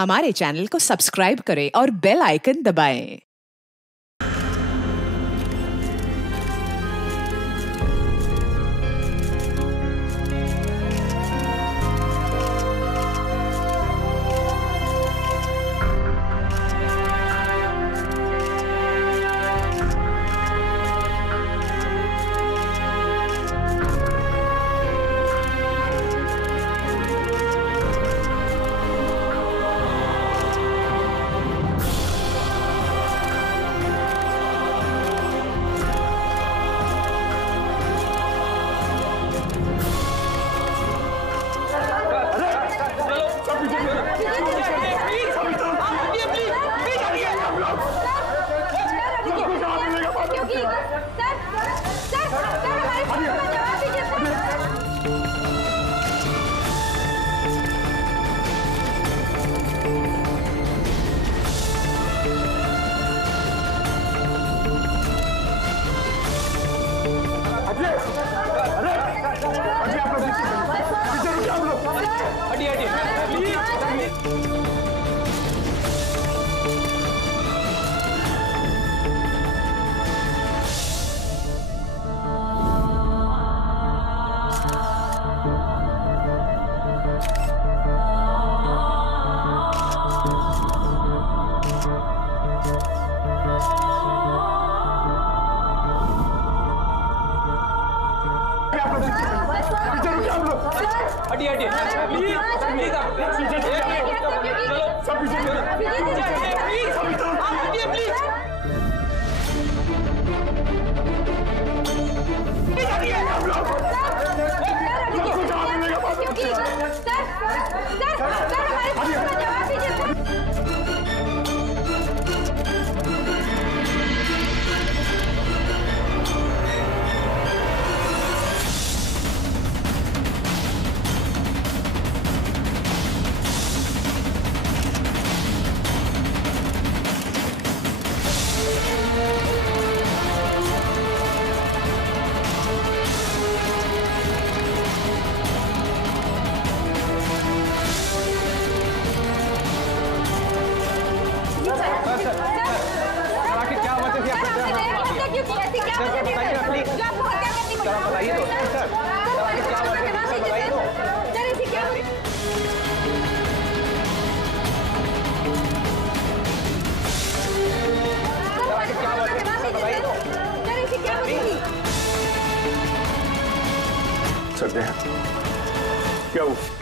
हमारे चैनल को सब्सक्राइब करें और बेल आइकन दबाएं।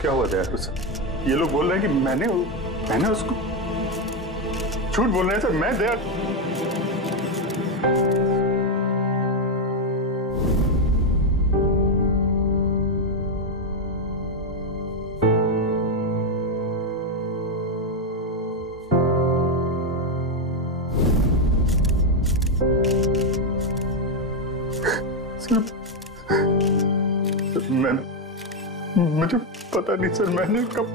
क्या हुआ दया? ये लोग बोल रहे हैं कि मैंने उसको झूठ बोल रहे हैं सर। मैं दया मुझे पता नहीं सर, मैंने कब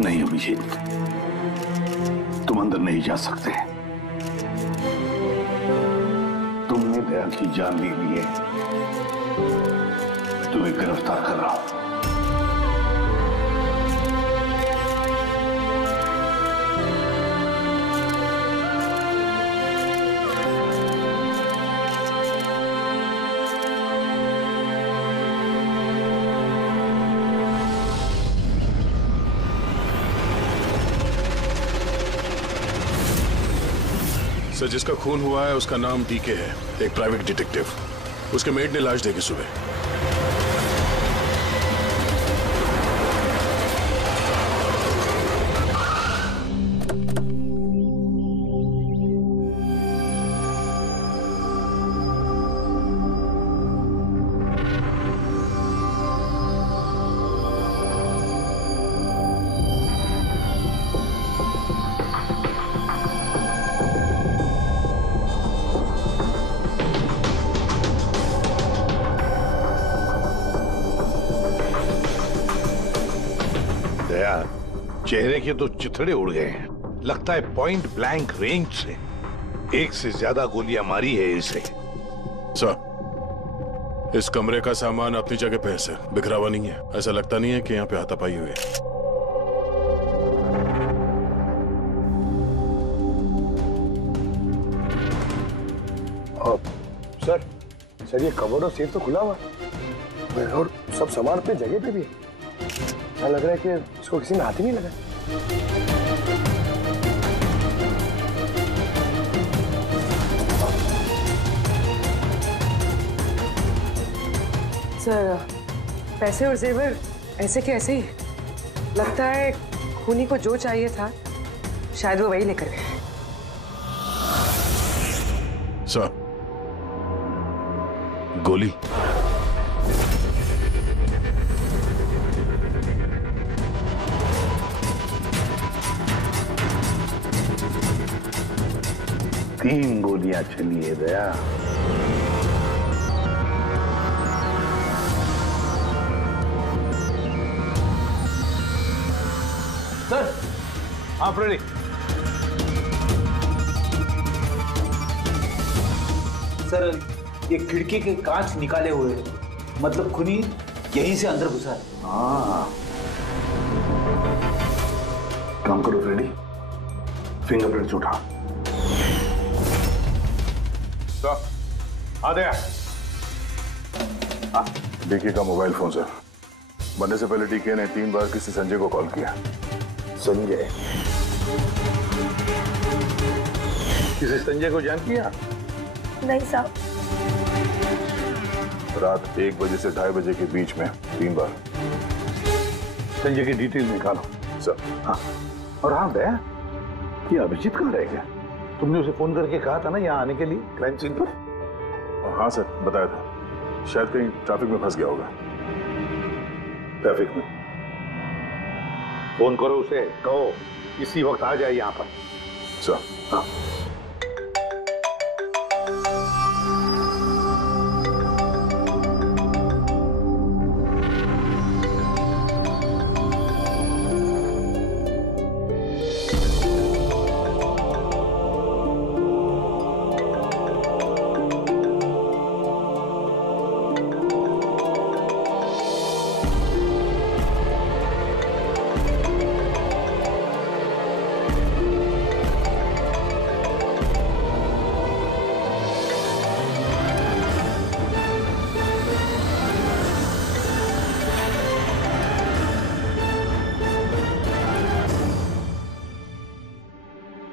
नहीं अभिजीत, तुम अंदर नहीं जा सकते। तुमने दया की जान ले ली है, तुम्हें गिरफ्तार कर रहा हूं। सर, जिसका खून हुआ है उसका नाम डीके है, एक प्राइवेट डिटेक्टिव। उसके मेड ने लाश देखी सुबह। चेहरे के तो चिथड़े उड़ गए हैं। लगता है पॉइंट ब्लैंक रेंज से एक से ज्यादा गोलियां मारी है इसे। सर, इस कमरे का सामान अपनी जगह पे है सर, बिखरा हुआ नहीं है। ऐसा लगता नहीं है कि यहाँ पे हाथापाई हुई है। सर ये कबर्ड और सेफ तो खुला हुआ है और सब सामान अपनी जगह पे भी है। ऐसा लग रहा है कि इसको किसी ने हाथ ही नहीं लगा। सर, पैसे और जेवर ऐसे के ऐसे ही। लगता है खूनी को जो चाहिए था शायद वो वही लेकर गए। सर, गोली। तीन गोलियां चली है दया। सर आप रेडी? सर ये खिड़की के कांच निकाले हुए हैं, मतलब खूनी यहीं से अंदर घुसा है। हाँ, काम करो फ्रेडी, फिंगरप्रिंट्स उठा। तो आ गया। डीके का मोबाइल फोन सर। बनने से पहले डीके ने 3 बार किसी संजय को कॉल किया। संजय? किसी संजय को जान किया? नहीं साहब। रात 1 बजे से 2:30 बजे के बीच में 3 बार। संजय की डिटेल निकालो सर। हाँ, और हाँ दया, ये अभिजीत कहाँ रह गया? तुमने उसे फोन करके कहा था ना यहाँ आने के लिए क्राइम सीन पर? हाँ सर, बताया था। शायद कहीं ट्रैफिक में फंस गया होगा। ट्रैफिक में? फोन करो उसे, कहो इसी वक्त आ जाए यहाँ पर। सर। हाँ।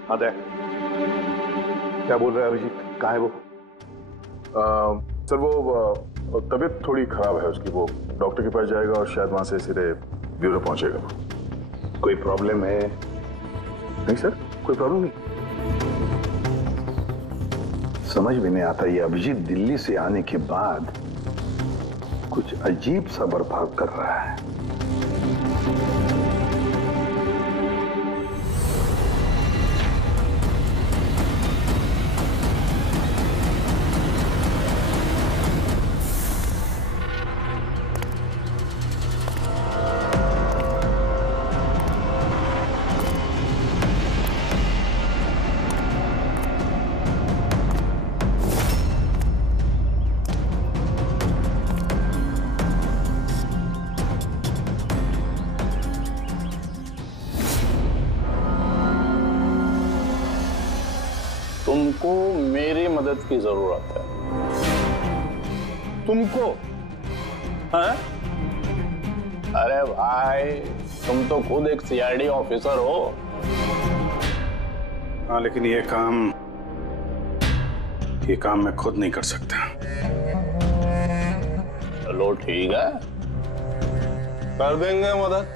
हाँ दया, क्या बोल रहा है अभिजीत? कहाँ है वो? सर वो तबीयत थोड़ी खराब है उसकी। वो डॉक्टर के पास जाएगा और शायद वहां से सीधे ब्यूरो पहुंचेगा। कोई प्रॉब्लम है? नहीं सर, कोई प्रॉब्लम नहीं। समझ में नहीं आता, ये अभिजीत दिल्ली से आने के बाद कुछ अजीब सा बर्ताव कर रहा है। तुमको मेरी मदद की जरूरत है। तुमको? हाँ? अरे भाई, तुम तो खुद एक सीआईडी ऑफिसर हो। हाँ, लेकिन ये काम मैं खुद नहीं कर सकता। चलो ठीक है, कर देंगे मदद।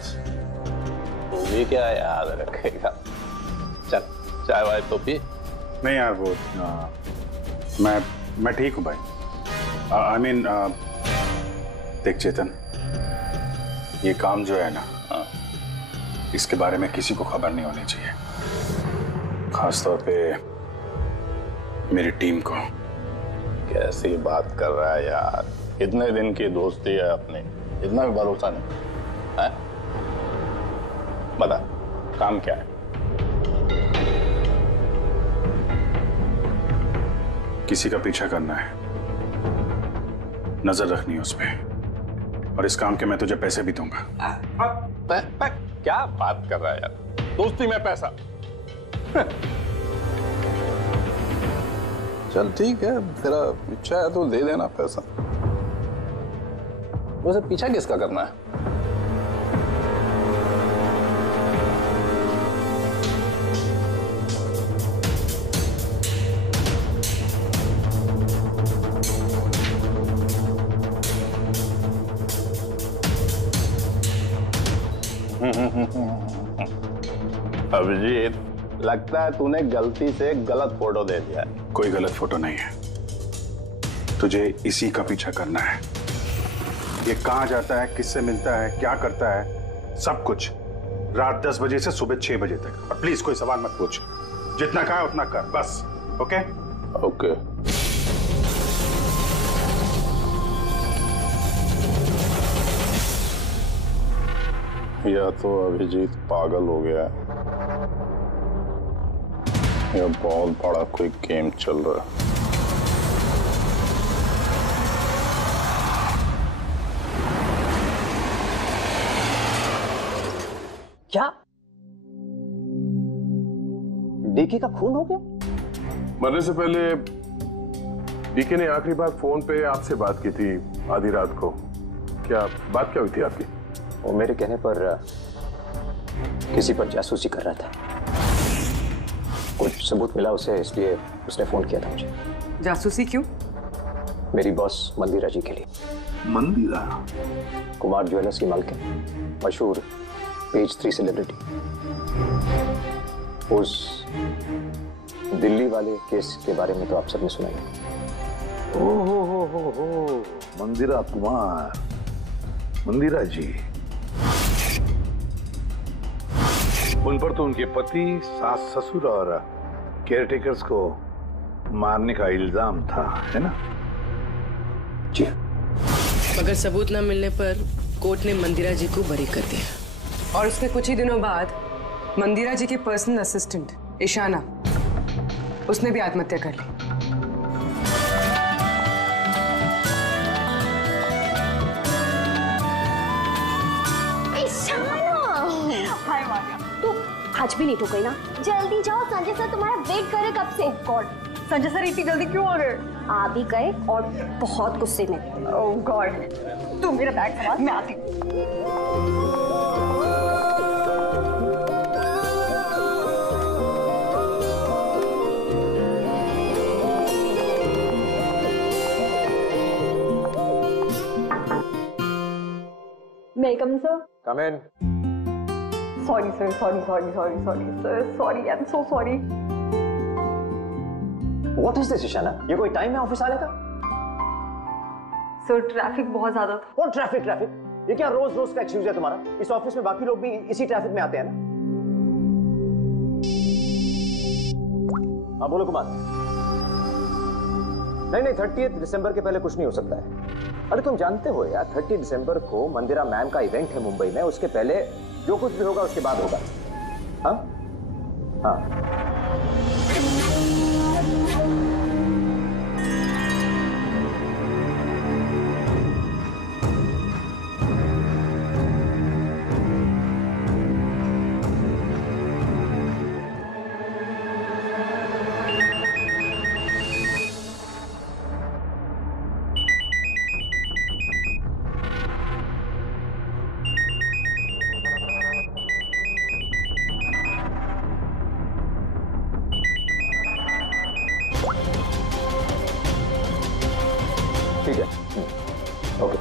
तू भी क्या याद रखेगा? चल चाय वाय तो पी। नहीं यार, वो मैं ठीक हूँ भाई। आई मीन देख चेतन, ये काम जो है ना, इसके बारे में किसी को खबर नहीं होनी चाहिए, खासतौर पे मेरी टीम को। कैसी बात कर रहा है यार? इतने दिन की दोस्ती है अपनी, इतना भी भरोसा नहीं है? बता काम क्या है? किसी का पीछा करना है, नजर रखनी है उस पर, और इस काम के मैं तुझे पैसे भी दूंगा। क्या बात कर रहा है यार, दोस्ती में पैसा? चल ठीक है, तेरा इच्छा है तो दे देना पैसा। वैसे पीछा किसका करना है? अभिजीत, लगता है तूने गलती से गलत फोटो दे दिया है। कोई गलत फोटो नहीं है, तुझे इसी का पीछा करना है। ये कहां जाता है, किससे मिलता है, क्या करता है, सब कुछ रात 10 बजे से सुबह 6 बजे तक। और प्लीज कोई सवाल मत पूछ, जितना कहा उतना कर बस। Okay okay. या तो अभिजीत पागल हो गया है या बहुत बड़ा कोई गेम चल रहा है। क्या डीके का खून हो गया? मरने से पहले डीके ने आखिरी बार फोन पे आपसे बात की थी आधी रात को। क्या बात क्या हुई थी आपकी? वो मेरे कहने पर किसी पर जासूसी कर रहा था। कुछ सबूत मिला उसे, इसलिए उसने फोन किया था मुझे। जासूसी क्यों? मेरी बॉस मंदिरा जी के लिए। मंदिरा? कुमार ज्वेलर्स की मालकिन, मशहूर पेज 3 सेलिब्रिटी। उस दिल्ली वाले केस के बारे में तो आप सबने सुना ही। ओहो, मंदिरा कुमार, मंदिरा जी। उन पर तो उनके पति, सास ससुर और केयरटेकर्स को मारने का इल्जाम था, है ना? जी। मगर सबूत न मिलने पर कोर्ट ने मंदिरा जी को बरी कर दिया। और उसके कुछ ही दिनों बाद मंदिरा जी की पर्सनल असिस्टेंट ईशाना, उसने भी आत्महत्या कर ली। आज भी लेट हो गई ना? जल्दी जाओ, संजय सर तुम्हारा वेट कर रहे कब से। गॉड, संजय सर इतनी जल्दी क्यों आ गए? आ भी गए और बहुत गुस्से में। ओह गॉड, तुम मेरा बैग संभाल, मैं आती हूँ। May I come in, sir? Come in. Sorry, sir. Sorry, sir. Sorry, I'm so sorry. What is this, Ishana? ये कोई टाइम है ऑफिस आने का? सर, ट्रैफिक बहुत ज्यादा था। और ट्रैफिक? ये क्या रोज रोज का एक्सक्यूज है तुम्हारा? इस ऑफिस में बाकी लोग भी इसी ट्रैफिक में आते हैं ना? हाँ बोलो कुमार। नहीं, 30 दिसंबर के पहले कुछ नहीं हो सकता है। अरे तुम जानते हो यार, 30 दिसंबर को मंदिरा मैम का इवेंट है मुंबई में। उसके पहले जो कुछ भी होगा उसके बाद होगा। हाँ हाँ। ठीक है, ओके।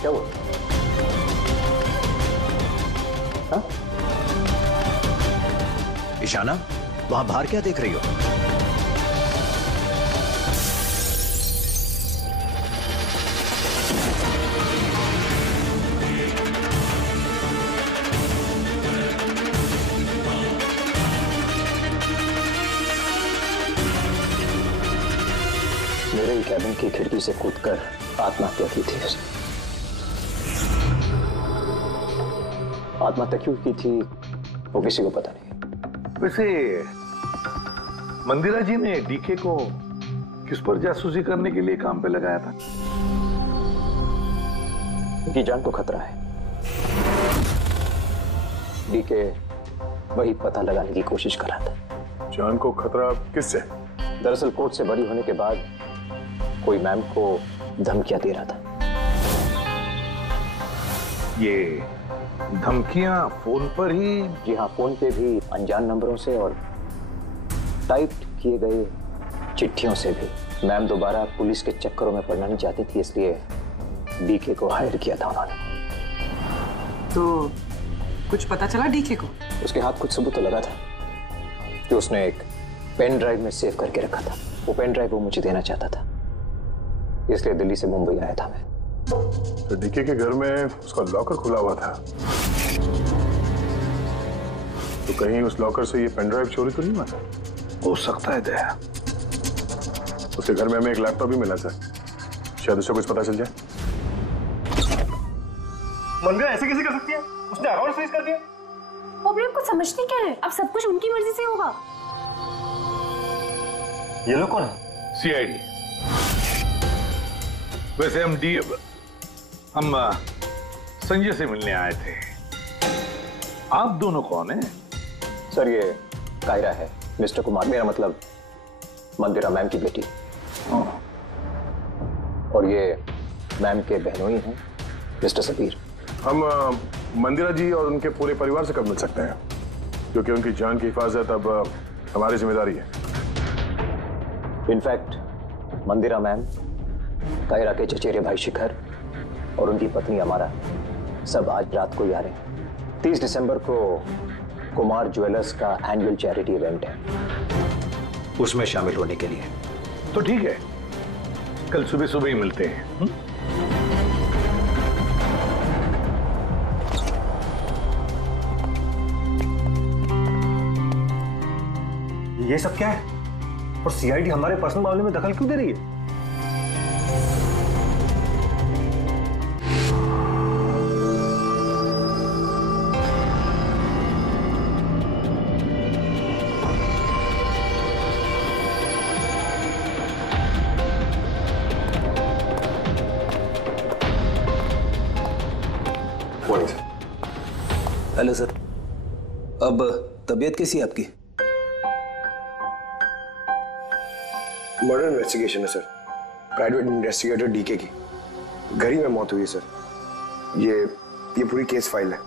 क्या हुआ? हाँ? ईशाना, वहां बाहर क्या देख रही हो? मेरे ही कैबिन बिल्डिंग की खिड़की से कूदकर आत्महत्या की थी उसने। आत्महत्या क्यों की थी वो किसी को पता नहीं। वैसे मंदिरा जी ने डीके को किस पर जासूसी करने के लिए काम पे लगाया था? उनकी जान को खतरा है। डीके वही पता लगाने की कोशिश कर रहा था। जान को खतरा किससे? दरअसल कोर्ट से बरी होने के बाद कोई मैम को धमकियां दे रहा था। ये धमकियां फोन पर ही? जी हाँ, फोन पे भी, अनजान नंबरों से और टाइप किए गए चिट्ठियों से भी। मैम दोबारा पुलिस के चक्करों में पड़ना नहीं चाहती थी, इसलिए डीके को हायर किया था उन्होंने। तो कुछ पता चला डीके को? उसके हाथ कुछ सबूत तो लगा था कि उसने एक पेन ड्राइव में सेव करके रखा था। वो पेन ड्राइव वो मुझे देना चाहता था, इसलिए दिल्ली से मुंबई आया था मैं। तो डीके के घर में उसका लॉकर खुला हुआ था, तो कहीं उस लॉकर से ये पेन ड्राइव चोरी तो नहीं हुआ था? हो सकता है दया। उसके घर में हमें एक लैपटॉप भी मिला सर, शायद उससे कुछ पता चल जाए। मंदिरा ऐसे कैसे कर सकती है? उसने अकाउंट फ्रीज कर दिया। प्रॉब्लम को समझते क्या है? अब सब कुछ उनकी मर्जी से होगा। ये लोग कौन है? सीआईडी। वैसे हम संजय से मिलने आए थे। आप दोनों कौन हैं? सर ये कायरा है, मिस्टर कुमार, मेरा मतलब मंदिरा मैम की बेटी। और ये मैम के बहनोई हैं, मिस्टर सबीर। हम मंदिरा जी और उनके पूरे परिवार से कब मिल सकते हैं? क्योंकि उनकी जान की हिफाजत अब हमारी जिम्मेदारी है। इनफैक्ट मंदिरा मैम, कायरा के चचेरे भाई शिखर और उनकी पत्नी अमारा सब आज रात को ही आ रहे हैं। 30 दिसंबर को कुमार ज्वेलर्स का एनुअल चैरिटी इवेंट है, उसमें शामिल होने के लिए। तो ठीक है, कल सुबह सुबह ही मिलते हैं। ये सब क्या है? और सीआईडी हमारे पर्सनल मामले में दखल क्यों दे रही है? हेलो सर, अब तबीयत कैसी है आपकी? मर्डर इन्वेस्टिगेशन है सर, प्राइवेट इन्वेस्टिगेटर डीके की। घर ही में मौत हुई है सर। ये पूरी केस फाइल है।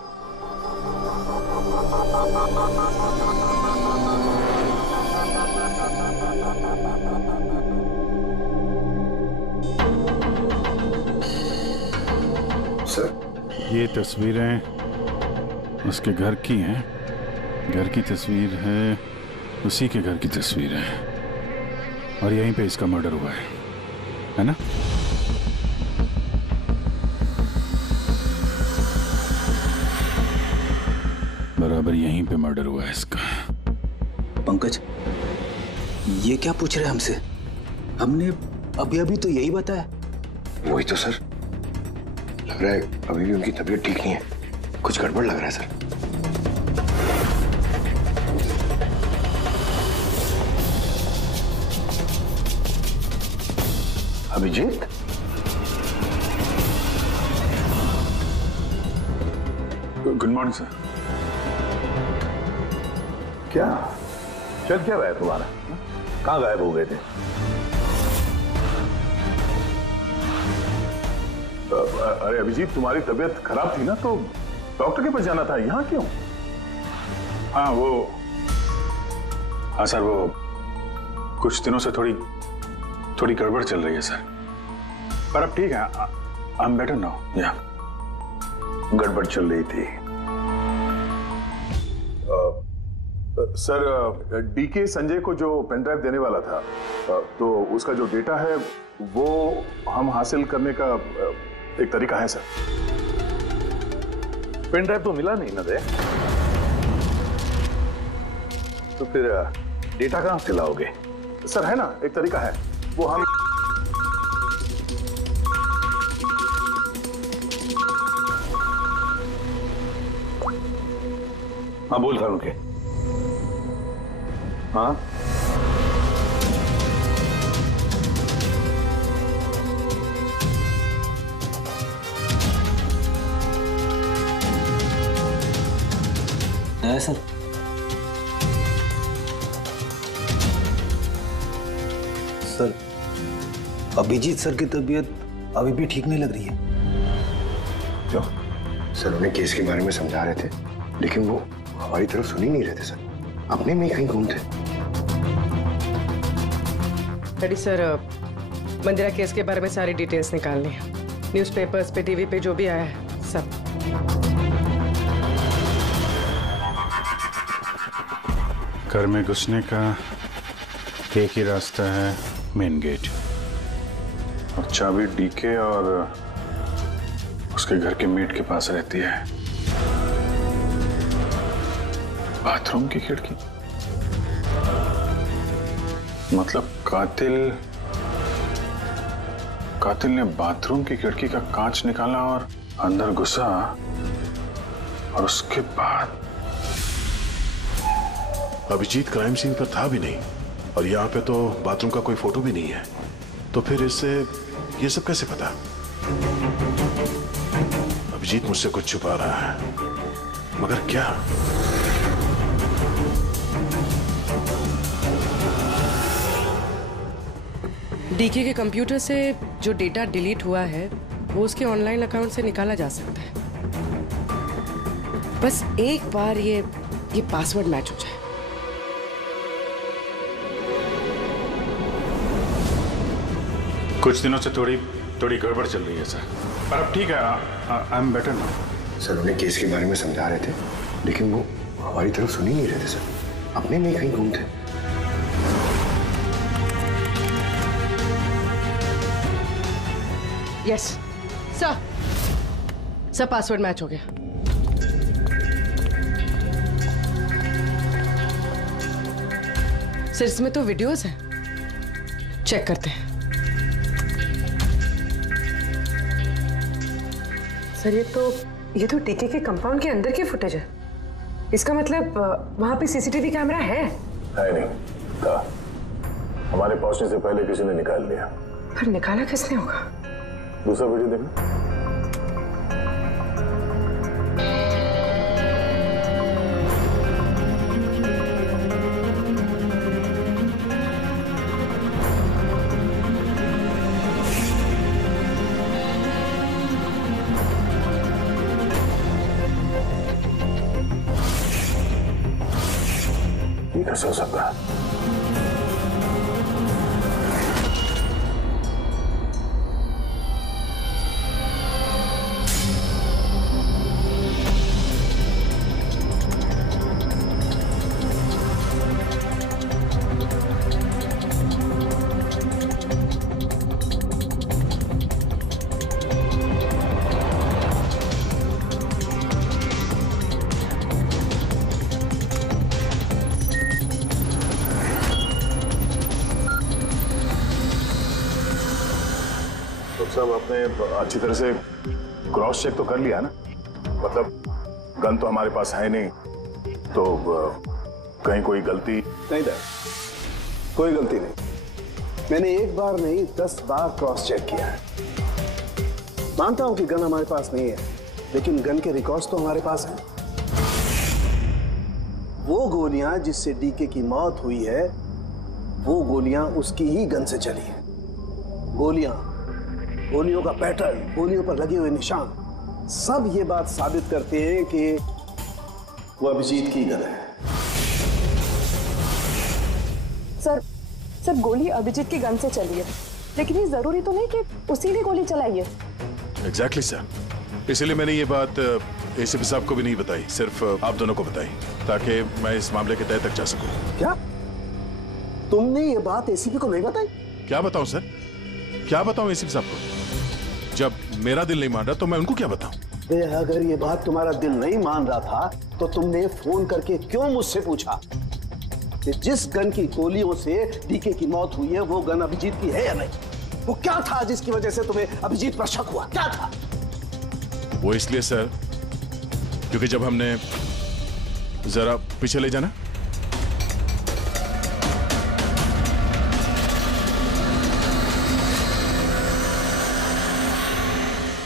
सर ये तस्वीरें उसके घर की हैं। घर की तस्वीर है, उसी के घर की तस्वीर है, और यहीं पे इसका मर्डर हुआ है ना? बराबर यहीं पे मर्डर हुआ है इसका। पंकज, ये क्या पूछ रहे हैं हमसे? हमने अभी अभी तो यही बताया। वही तो सर, लग रहा है अभी भी उनकी तबीयत ठीक नहीं है, कुछ गड़बड़ लग रहा है sir. Abhijeet, good morning sir. क्या चल क्या रहा है तुम्हारा? कहाँ गायब हो गए थे? अरे अभिजीत, तुम्हारी तबीयत खराब थी ना, तो डॉक्टर के पास जाना था, यहाँ क्यों? हाँ सर, वो कुछ दिनों से थोड़ी गड़बड़ चल रही है सर, पर अब ठीक है। I am better now. या गड़बड़ चल रही थी? सर, डीके संजय को जो पेन ड्राइव देने वाला था, तो उसका जो डेटा है वो हम हासिल करने का एक तरीका है सर। पेन ड्राइव तो मिला नहीं ना दे, तो फिर डेटा कहां से लाओगे? सर है ना, एक तरीका है, वो हम हाँ बोल थारू के। हाँ सर सर अभिजीत सर की तबीयत अभी भी ठीक नहीं लग रही है। क्यों? सर उन्हें केस के बारे में समझा रहे थे, लेकिन वो हमारी तरफ सुन ही नहीं रहे थे सर, अपने में कहीं घूम थे। डैडी सर, मंदिरा केस के बारे में सारी डिटेल्स निकालनी है। न्यूज़पेपर्स पे, टीवी पे जो भी आया है सब। घर में घुसने का एक ही रास्ता है, मेन गेट, और चाबी डीके और उसके घर के मेट के पास रहती है। बाथरूम की खिड़की, मतलब कातिल ने बाथरूम की खिड़की का कांच निकाला और अंदर घुसा, और उसके बाद अभिजीत क्राइम सीन पर था भी नहीं, और यहाँ पे तो बाथरूम का कोई फोटो भी नहीं है, तो फिर इससे ये सब कैसे पता? अभिजीत मुझसे कुछ छुपा रहा है, मगर क्या? डीके के कंप्यूटर से जो डेटा डिलीट हुआ है वो उसके ऑनलाइन अकाउंट से निकाला जा सकता है। बस एक बार ये पासवर्ड मैच हो जाए। कुछ दिनों से थोड़ी गड़बड़ चल रही है सर, पर अब ठीक है, I am better now. Sir उन्हें केस के बारे में समझा रहे थे, लेकिन वो हमारी तरफ सुन ही नहीं रहे थे सर, अपने में कहीं घूम थे। यस सर, पासवर्ड मैच हो गया। सर इसमें तो वीडियोस हैं, चेक करते हैं। सर ये तो डीके के कंपाउंड के अंदर की फुटेज है। इसका मतलब वहां पे सीसीटीवी कैमरा है? नहीं था, हमारे पहुंचने से पहले किसी ने निकाल लिया। पर निकाला किसने होगा? दूसरा वीडियो देखना। ये कैसे हो सकता है? सब आपने अच्छी तरह से क्रॉस चेक तो कर लिया ना? मतलब गन तो हमारे पास है नहीं, तो कहीं कोई गलती? नहीं था, कोई गलती नहीं। मैंने एक बार नहीं 10 बार क्रॉस चेक किया है। मानता हूं कि गन हमारे पास नहीं है, लेकिन गन के रिकॉर्ड्स तो हमारे पास हैं। वो गोलियां जिससे डीके की मौत हुई है, वो गोलियां उसकी ही गन से चली है। गोलियों का पैटर्न, गोलियों पर लगे हुए निशान, सब ये बात साबित करते हैं कि वो अभिजीत की गन है। सर गोली अभिजीत की गन से चली है, लेकिन ये जरूरी तो नहीं कि उसी ने गोली चलाई है। एग्जैक्टली सर, इसीलिए मैंने ये बात एसीपी साहब को भी नहीं बताई, सिर्फ आप दोनों को बताई, ताकि मैं इस मामले के तह तक जा सकूं। क्या तुमने ये बात एसीपी को नहीं बताई? क्या बताऊं सर, क्या बताऊं एसीपी साहब को? जब मेरा दिल नहीं मान रहा तो मैं उनको क्या बताऊं? अगर ये बात तुम्हारा दिल नहीं मान रहा था तो तुमने फोन करके क्यों मुझसे पूछा कि जिस गन की गोलियों से डीके की मौत हुई है वो गन अभिजीत की है या नहीं? वो क्या था जिसकी वजह से तुम्हें अभिजीत पर शक हुआ? क्या था वो? इसलिए सर, क्योंकि जब हमने जरा पीछे ले जाना।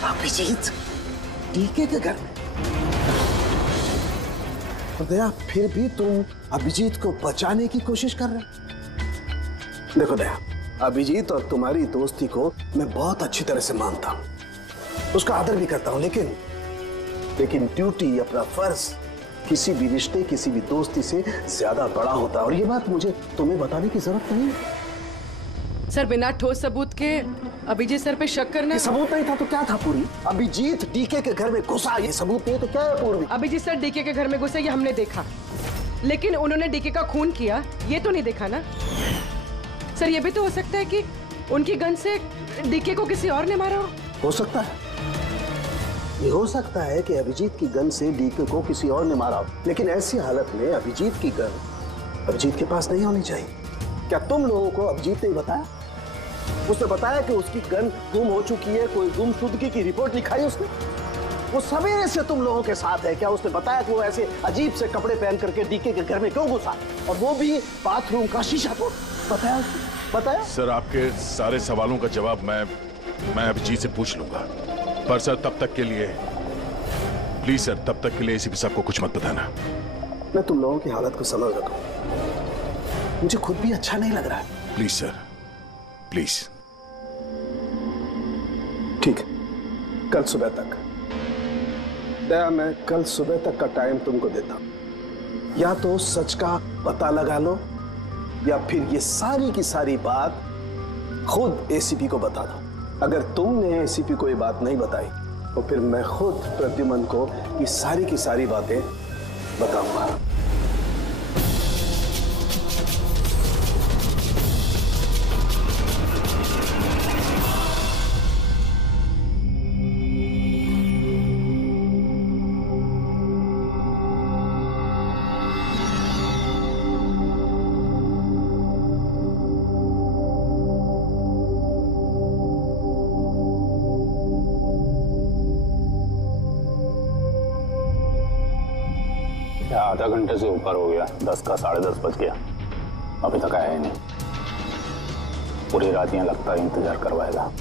अभिजीत डीके के घर में। तो दया, फिर भी तुम अभिजीत को बचाने की कोशिश कर रहे। देखो दया, अभिजीत और तुम्हारी दोस्ती को मैं बहुत अच्छी तरह से मानता हूं, उसका आदर भी करता हूं, लेकिन ड्यूटी, अपना फर्ज किसी भी रिश्ते, किसी भी दोस्ती से ज्यादा बड़ा होता है। और ये बात मुझे तुम्हें बताने की जरूरत नहीं है। सर, बिना ठोस सबूत के अभिजीत सर पे शक करना। सबूत नहीं था तो क्या था पूरी? अभिजीत डीके के घर में घुसा, ये सबूत नहीं तो क्या है पूरी? अभिजीत सर डीके के घर में घुसे ये हमने देखा, लेकिन उन्होंने डीके का खून किया ये तो नहीं देखा ना। सर, ये भी तो हो सकता है कि उनकी गन से डीके को किसी और ने मारा हो सकता है, ये हो सकता है कि अभिजीत की गन से डीके को किसी और ने मारा हो, लेकिन ऐसी हालत में अभिजीत की गन अभिजीत के पास नहीं होनी चाहिए। क्या तुम लोगों को अभिजीत ने बताया? उसने बताया कि उसकी गन गुम हो चुकी है, कोई गुमशुदगी की रिपोर्ट लिखाई उसने? वो सवेरे से तुम लोगों के साथ है, क्या उसने बताया कि वो ऐसे अजीब से कपड़े पहन करके डीके के घर में क्यों घुसा, और वो भी बाथरूम का शीशा तोड़? बताया उसने? बताया? सर, आपके सारे सवालों का जवाब मैं अभिजीत से पूछ लूंगा, पर सर तब तक के लिए प्लीज सर, तब तक के लिए एसीपी साहब को कुछ मत बताना। मैं तुम लोगों की हालत को समझ रहा हूं, मुझे खुद भी अच्छा नहीं लग रहा है। Please sir, please. ठीक है, कल सुबह तक दया, मैं कल सुबह तक का टाइम तुमको देता हूं। या तो सच का पता लगा लो, या फिर ये सारी की सारी बात खुद एसीपी को बता दो। अगर तुमने एसीपी को ये बात नहीं बताई तो फिर मैं खुद प्रद्युमन को ये सारी की सारी बातें बताऊंगा। आधा घंटे से ऊपर हो गया, 10 का 10:30 बज गया, अभी तक आया ही नहीं। पूरी रात यहाँ लगता है इंतजार करवाएगा।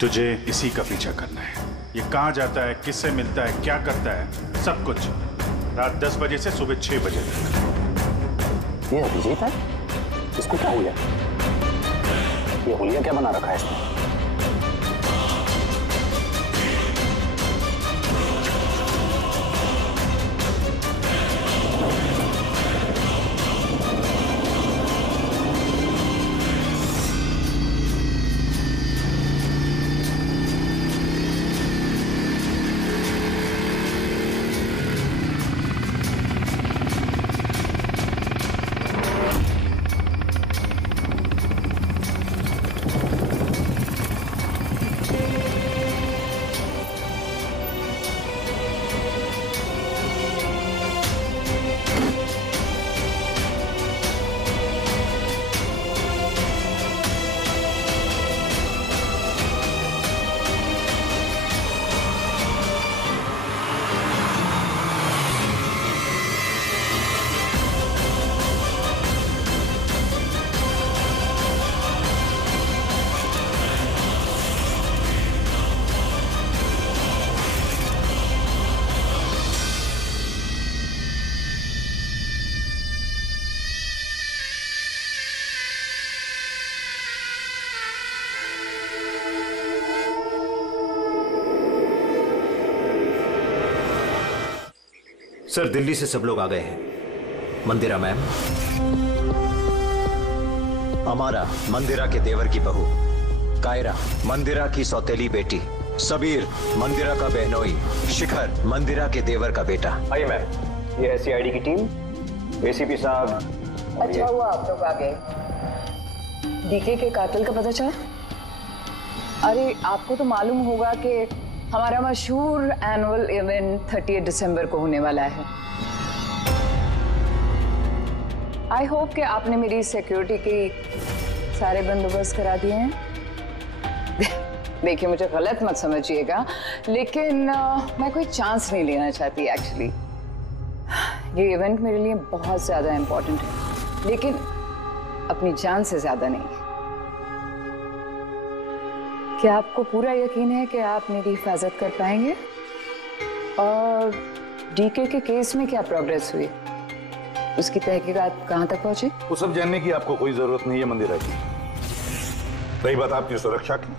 तुझे इसी का पीछा करना है। ये कहाँ जाता है, किससे मिलता है, क्या करता है, सब कुछ रात 10 बजे से सुबह 6 बजे तक। ये अभिजीत है? इसको क्या हुआ? ये हुलिया क्या बना रखा है इसने? सर, दिल्ली से सब लोग आ गए हैं। मंदिरा मैम, अमारा मंदिरा के देवर की बहू, कायरा मंदिरा की सौतेली बेटी, सबीर मंदिरा का बहनोई, शिखर मंदिरा के देवर का बेटा। आइए मैम, ये है सीआईडी की टीम। एसीपी साहब। अच्छा हुआ आप लोग आ गए। डीके के कातिल का पता चला? अरे आपको तो मालूम होगा कि हमारा मशहूर एनुअल इवेंट 30 दिसंबर को होने वाला है। आई होप कि आपने मेरी सिक्योरिटी की सारे बंदोबस्त करा दिए हैं। देखिए मुझे गलत मत समझिएगा, लेकिन मैं कोई चांस नहीं लेना चाहती एक्चुअली। ये इवेंट मेरे लिए बहुत ज्यादा इम्पोर्टेंट है, लेकिन अपनी जान से ज्यादा नहीं। क्या आपको पूरा यकीन है कि आप मेरी हिफाजत कर पाएंगे? और डीके के केस में क्या प्रोग्रेस हुई? उसकी तहकीकात कहां तक पहुंची? वो सब जानने की आपको कोई जरूरत नहीं है मंदिरा जी। रही बात आपकी सुरक्षा की,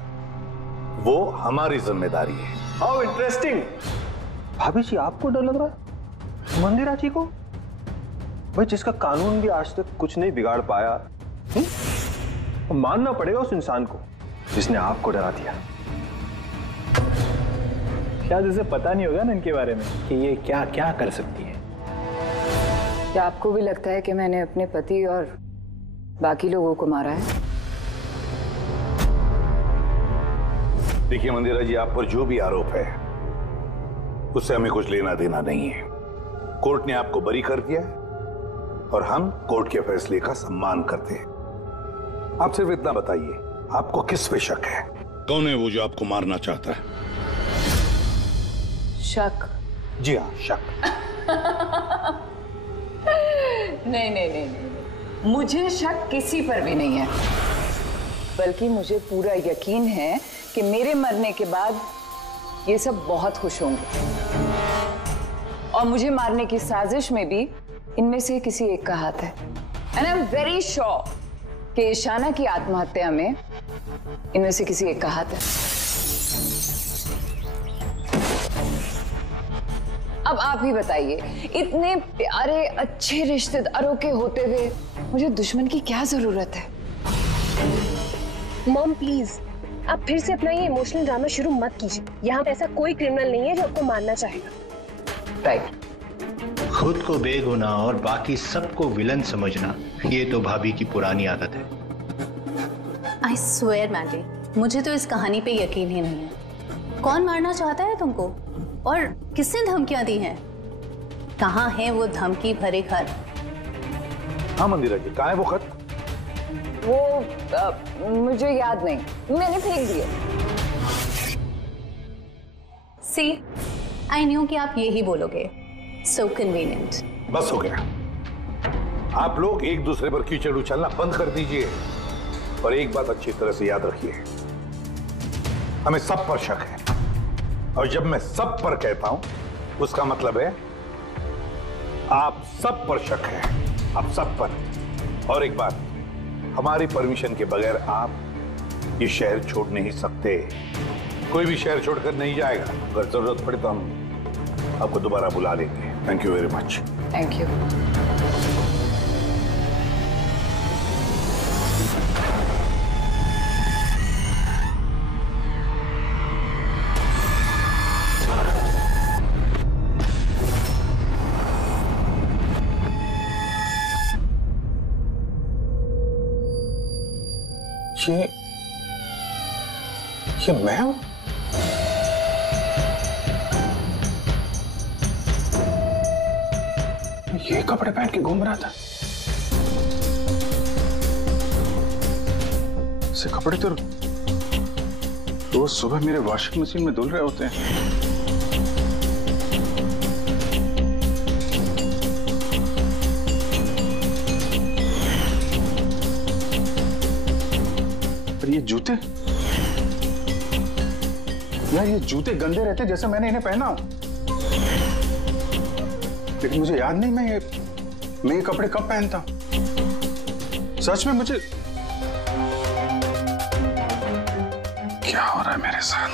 वो हमारी जिम्मेदारी है। How interesting. भाभी जी आपको डर लग रहा है मंदिरा जी को? भाई जिसका कानून भी आज तक कुछ नहीं बिगाड़ पाया, मानना पड़ेगा उस इंसान को जिसने आपको डरा दिया। शायद उसे पता नहीं होगा ना इनके बारे में कि ये क्या क्या कर सकती है। क्या आपको भी लगता है कि मैंने अपने पति और बाकी लोगों को मारा है? देखिए मंदिरा जी, आप पर जो भी आरोप है उससे हमें कुछ लेना देना नहीं है। कोर्ट ने आपको बरी कर दिया है और हम कोर्ट के फैसले का सम्मान करते हैं। आप सिर्फ इतना बताइए, आपको किस पे शक है? कौन है वो जो आपको मारना चाहता है? शक? जी हाँ, शक। नहीं, मुझे शक किसी पर भी नहीं है, बल्कि मुझे पूरा यकीन है कि मेरे मरने के बाद ये सब बहुत खुश होंगे। और मुझे मारने की साजिश में भी इनमें से किसी एक का हाथ है। And I am very sure कि ईशाना की आत्महत्या में इनमें से किसी एक का हाथ है। अब आप ही बताइए, इतने प्यारे अच्छे रिश्तेदारों के होते हुए मुझे दुश्मन की क्या जरूरत है? मॉम प्लीज, आप फिर से अपना ये इमोशनल ड्रामा शुरू मत कीजिए। यहाँ पे ऐसा कोई क्रिमिनल नहीं है जो आपको मारना चाहेगा। राइट। खुद को बेगुनाह और बाकी सबको विलन समझना, ये तो भाभी की पुरानी आदत है। आई स्वेयर मैंडी, मुझे तो इस कहानी पे यकीन ही नहीं है। कौन मारना चाहता है तुमको और किसने धमकियां दी हैं? कहाँ है वो धमकी भरे घर? हाँ मंदिरा जी, कहाँ है वो खत? वो मुझे याद नहीं, मैंने फेंक दिया। सी, आई न्यू कि आप यही बोलोगे। सो कन्वीनियंट। बस हो गया। आप लोग एक दूसरे पर कीचड़ उछलना बंद कर दीजिए और एक बात अच्छी तरह से याद रखिए, हमें सब पर शक है। और जब मैं सब पर कहता हूं उसका मतलब है आप सब पर शक है, आप सब पर। और एक बात, हमारी परमिशन के बगैर आप ये शहर छोड़ नहीं सकते। कोई भी शहर छोड़कर नहीं जाएगा। अगर जरूरत पड़े तो हम आपको दोबारा बुला लेंगे। Thank you very much. Thank you. ये मैं हूं? ये कपड़े पहन के घूम रहा था। ऐसे कपड़े तो रोज सुबह मेरे वॉशिंग मशीन में धुल रहे होते हैं। पर ये जूते यार, ये जूते गंदे रहते जैसे मैंने इन्हें पहना हो। लेकिन मुझे याद नहीं मैं ये कपड़े कब पहनता हूं। सच में मुझे क्या हो रहा है मेरे साथ?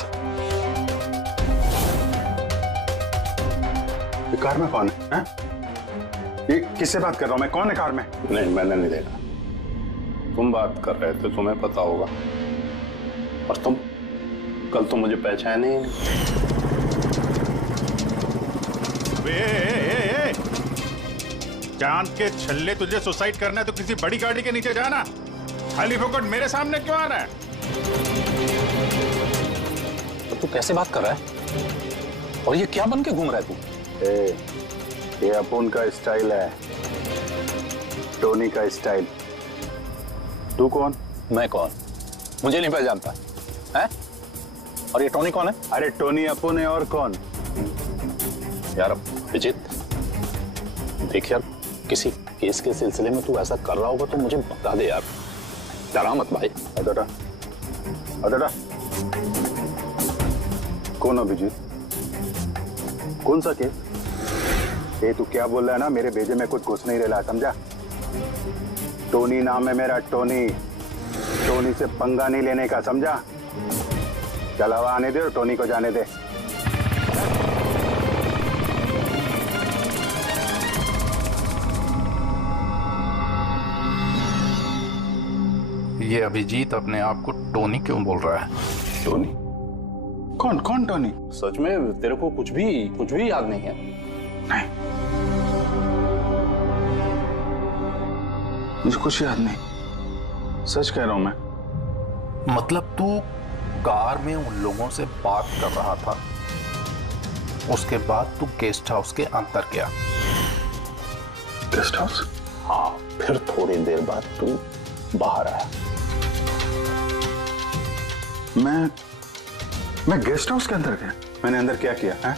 ये कार में कौन है? ये किससे बात कर रहा हूं मैं? कौन है कार में? नहीं, मैंने नहीं देखा। तुम बात कर रहे थे, तुम्हें पता होगा। और तुम कल तो मुझे पहचाने ही नहीं। चांद के छल्ले, तुझे सुसाइड करना है तो किसी बड़ी गाड़ी के नीचे जाना। खाली फोकट मेरे सामने क्यों आ रहा है? तो तू कैसे बात कर रहा है? और ये क्या बन के घूम रहा है तू? ये अपुन का स्टाइल है, टोनी का स्टाइल। तू कौन? मैं कौन? मुझे नहीं पहचानता है? और ये टोनी कौन है? अरे टोनी अपुन है, और कौन? यार अभिजीत, देख यार, किसी केस के सिलसिले में तू ऐसा कर रहा होगा तो मुझे बता दे यार, डरा मत भाई। अदड़ा अदड़ा कौन अभिजीत? कौन सा केस? ये तू क्या बोल रहा है ना, मेरे भेजे में कुछ घुस नहीं रहा, समझा? टोनी नाम है मेरा, टोनी। टोनी से पंगा नहीं लेने का, समझा? चल हवा आने दे और टोनी को जाने दे। ये अभिजीत अपने आप को टोनी क्यों बोल रहा है? टोनी? कौन कौन टोनी? सच में तेरे को कुछ भी याद नहीं है? नहीं, मुझे कुछ याद नहीं, सच कह रहा हूं मैं। मतलब तू कार में उन लोगों से बात कर रहा था, उसके बाद तू गेस्ट हाउस के अंदर गया? Guest house? हाँ, फिर थोड़ी देर बाद तू बाहर आया। मैं गेस्ट हाउस के अंदर गया? मैंने अंदर क्या किया है?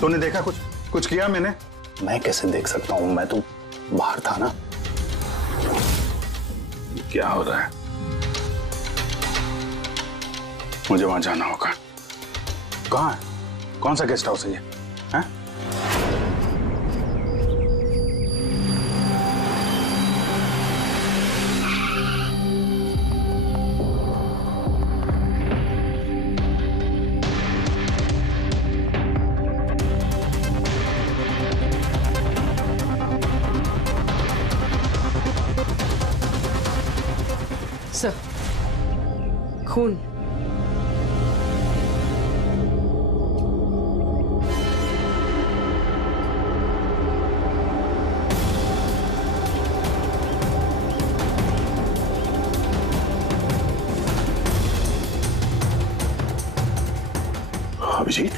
तूने देखा कुछ किया मैंने? मैं कैसे देख सकता हूं, मैं तो बाहर था ना। क्या हो रहा है? मुझे वहां जाना होगा। कहां है? कौन सा गेस्ट हाउस है ये? हैं? सर, खून। अभिजीत,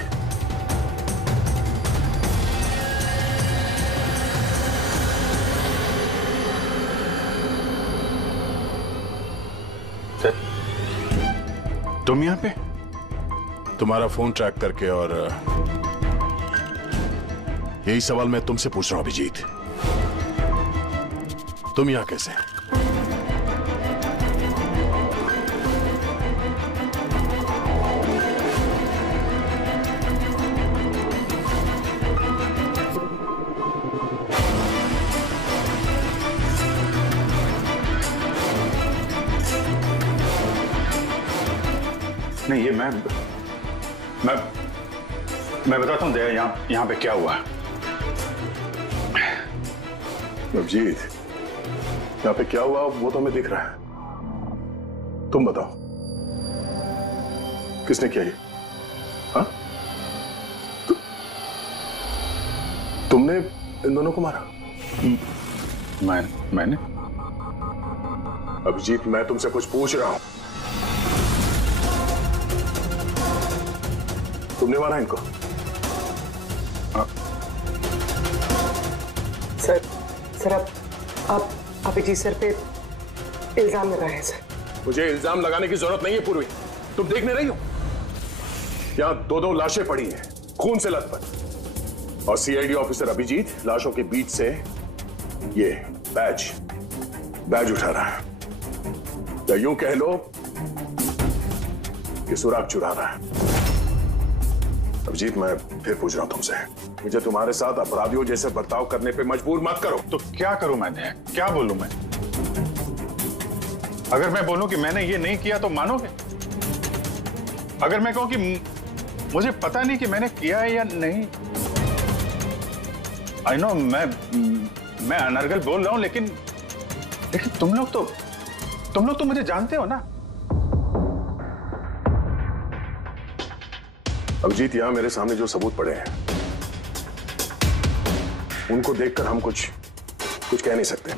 तुम यहां पे? तुम्हारा फोन ट्रैक करके, और यही सवाल मैं तुमसे पूछ रहा हूं अभिजीत, तुम यहां कैसे? नहीं, ये मैं बताता हूँ दया, यहाँ पे क्या हुआ। अभिजीत, यहाँ पे क्या हुआ वो तो हमें दिख रहा है, तुम बताओ किसने किया ये? हाँ? तुमने इन दोनों को मारा? मैंने? अभिजीत, मैं तुमसे कुछ पूछ रहा हूं। तुमने मारा इनको? सर आप अभिजीत सर पे इल्जाम लगा रहे हैं सर। मुझे इल्जाम लगाने की जरूरत नहीं है पूर्वी, तुम देखने रही हो यहां दो लाशें पड़ी हैं, खून से लथपथ, और सीआईडी ऑफिसर अभिजीत लाशों के बीच से ये बैज उठा रहा है, या यूं कह लो कि सुराग चुरा रहा है। अभिजीत, मैं फिर पूछ रहा हूं तुमसे, मुझे तुम्हारे साथ अपराधियों जैसे बर्ताव करने पे मजबूर मत करो। तो क्या करूं मैं? क्या बोलूं मैं? अगर मैं बोलूं कि मैंने ये नहीं किया तो मानोगे? अगर मैं कहूं कि मुझे पता नहीं कि मैंने किया है या नहीं? आई नो मैं अनर्गल बोल रहा हूं, लेकिन तुम लोग तो मुझे जानते हो ना। अभिजीत, यहां मेरे सामने जो सबूत पड़े हैं उनको देखकर हम कुछ कह नहीं सकते।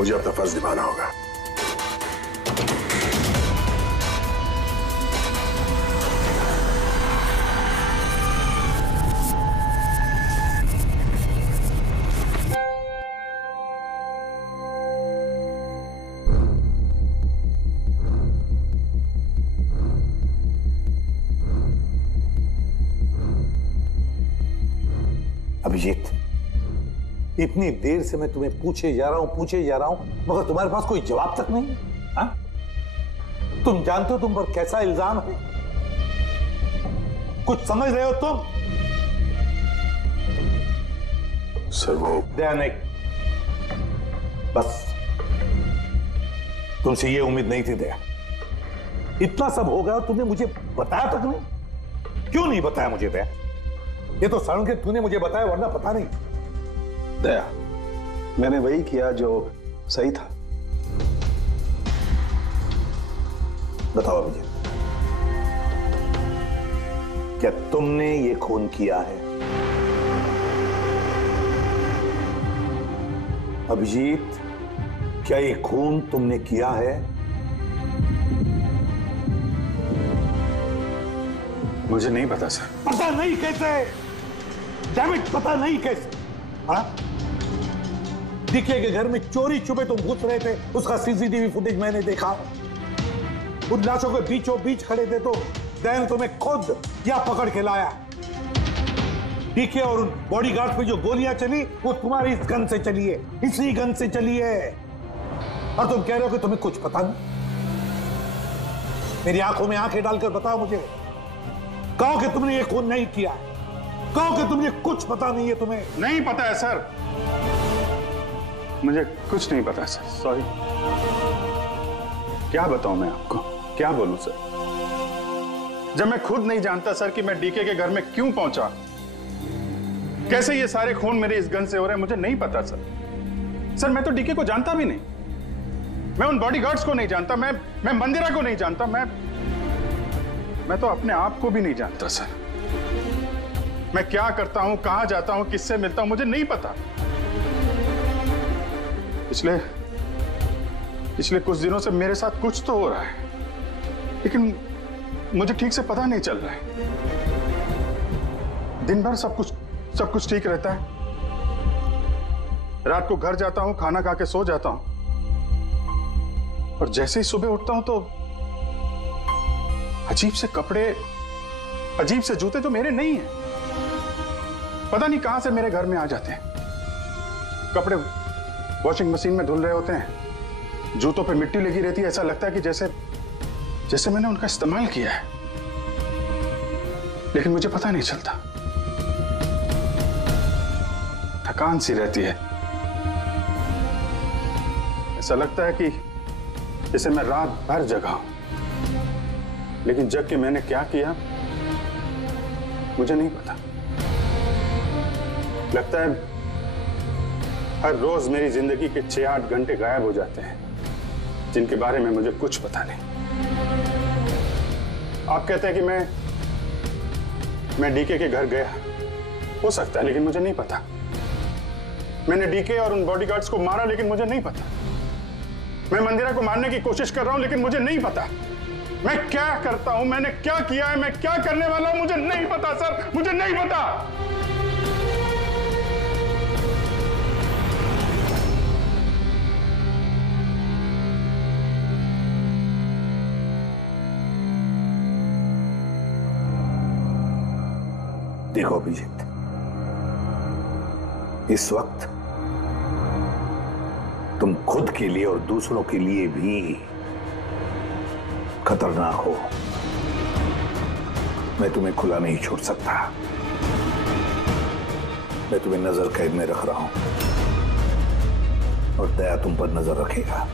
मुझे अपना फर्ज निभाना होगा। अभिजीत, इतनी देर से मैं तुम्हें पूछे जा रहा हूं, मगर तुम्हारे पास कोई जवाब तक नहीं। हा? तुम जानते हो तुम पर कैसा इल्जाम है? कुछ समझ रहे हो तुम? सर वो दया नहीं, बस तुमसे ये उम्मीद नहीं थी दया। इतना सब हो गया और तुमने मुझे बताया तक नहीं। क्यों नहीं बताया मुझे दया? ये तो सड़न के तूने मुझे बताया, वरना पता नहीं। दया, मैंने वही किया जो सही था। बताओ अभिजीत, क्या तुमने ये खून किया है? अभिजीत, क्या ये खून तुमने किया है? मुझे नहीं पता सर। पता नहीं कैसे? डैम इट, पता नहीं कैसे? हाँ? डीके के घर में चोरी छुपे तुम घुस रहे थे, उसका सीसीटीवी फुटेज मैंने देखा। उन लाशों के बीचों बीच खड़े थे तो दैन तुम्हें खुद या पकड़ के लाया। डीके और उन बॉडीगार्ड पे जो गोलियां चली वो तुम्हारी इस गन से चली है, इसी गन से चली है। और तुम कह रहे हो कि तुम्हें कुछ पता नहीं। मेरी आंखों में आंखें डालकर बताओ मुझे, कहो कि तुमने ये खून नहीं किया, कहो कि तुमने कुछ पता नहीं है। तुम्हें नहीं पता है सर, मुझे कुछ नहीं पता सर, सॉरी। क्या बताऊं मैं आपको, क्या बोलूं सर, जब मैं खुद नहीं जानता सर कि मैं डीके के घर में क्यों पहुंचा, कैसे ये सारे खून मेरे इस गन से हो रहे हैं, मुझे नहीं पता सर। सर मैं तो डीके को जानता भी नहीं, मैं उन बॉडीगार्ड्स को नहीं जानता, मैं मंदिरा को नहीं जानता, मैं तो अपने आप को भी नहीं जानता सर। मैं क्या करता हूं, कहां जाता हूं, किससे मिलता हूं, मुझे नहीं पता। पिछले कुछ दिनों से मेरे साथ कुछ तो हो रहा है, लेकिन मुझे ठीक से पता नहीं चल रहा है। दिन भर सब कुछ ठीक रहता है, रात को घर जाता हूं, खाना खा के सो जाता हूं, और जैसे ही सुबह उठता हूं तो अजीब से कपड़े, अजीब से जूते जो मेरे नहीं हैं, पता नहीं कहां से मेरे घर में आ जाते हैं। कपड़े वॉशिंग मशीन में धुल रहे होते हैं, जूतों पे मिट्टी लगी रहती है, ऐसा लगता है कि जैसे मैंने उनका इस्तेमाल किया है, लेकिन मुझे पता नहीं चलता। थकान सी रहती है, ऐसा लगता है कि जैसे मैं रात भर जगा हूं, लेकिन जग के मैंने क्या किया मुझे नहीं पता। लगता है हर रोज मेरी जिंदगी के 6-8 घंटे गायब हो जाते हैं, जिनके बारे में मुझे कुछ पता नहीं। आप कहते हैं कि मैं डीके के घर गया, हो सकता है, लेकिन मुझे नहीं पता। मैंने डीके और उन बॉडीगार्ड्स को मारा, लेकिन मुझे नहीं पता। मैं मंदिरा को मारने की कोशिश कर रहा हूं, लेकिन मुझे नहीं पता। मैं क्या करता हूं, मैंने क्या किया है, मैं क्या करने वाला हूं, मुझे नहीं पता सर, मुझे नहीं पता। देखो अभिजीत, इस वक्त तुम खुद के लिए और दूसरों के लिए भी खतरनाक हो। मैं तुम्हें खुला नहीं छोड़ सकता, मैं तुम्हें नजर कैद में रख रहा हूं, और दया तुम पर नजर रखेगा।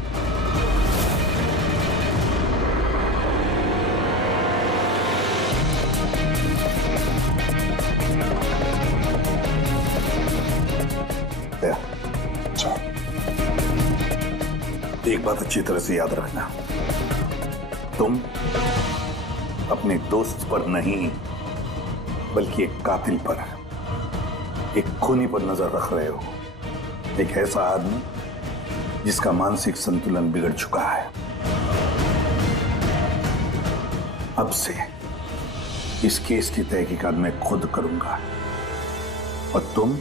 दया, एक बात अच्छी तरह से याद रखना, तुम अपने दोस्त पर नहीं बल्कि एक कातिल पर, एक खूनी पर नजर रख रहे हो। एक ऐसा आदमी जिसका मानसिक संतुलन बिगड़ चुका है। अब से इस केस की तहकीकात मैं खुद करूंगा और तुम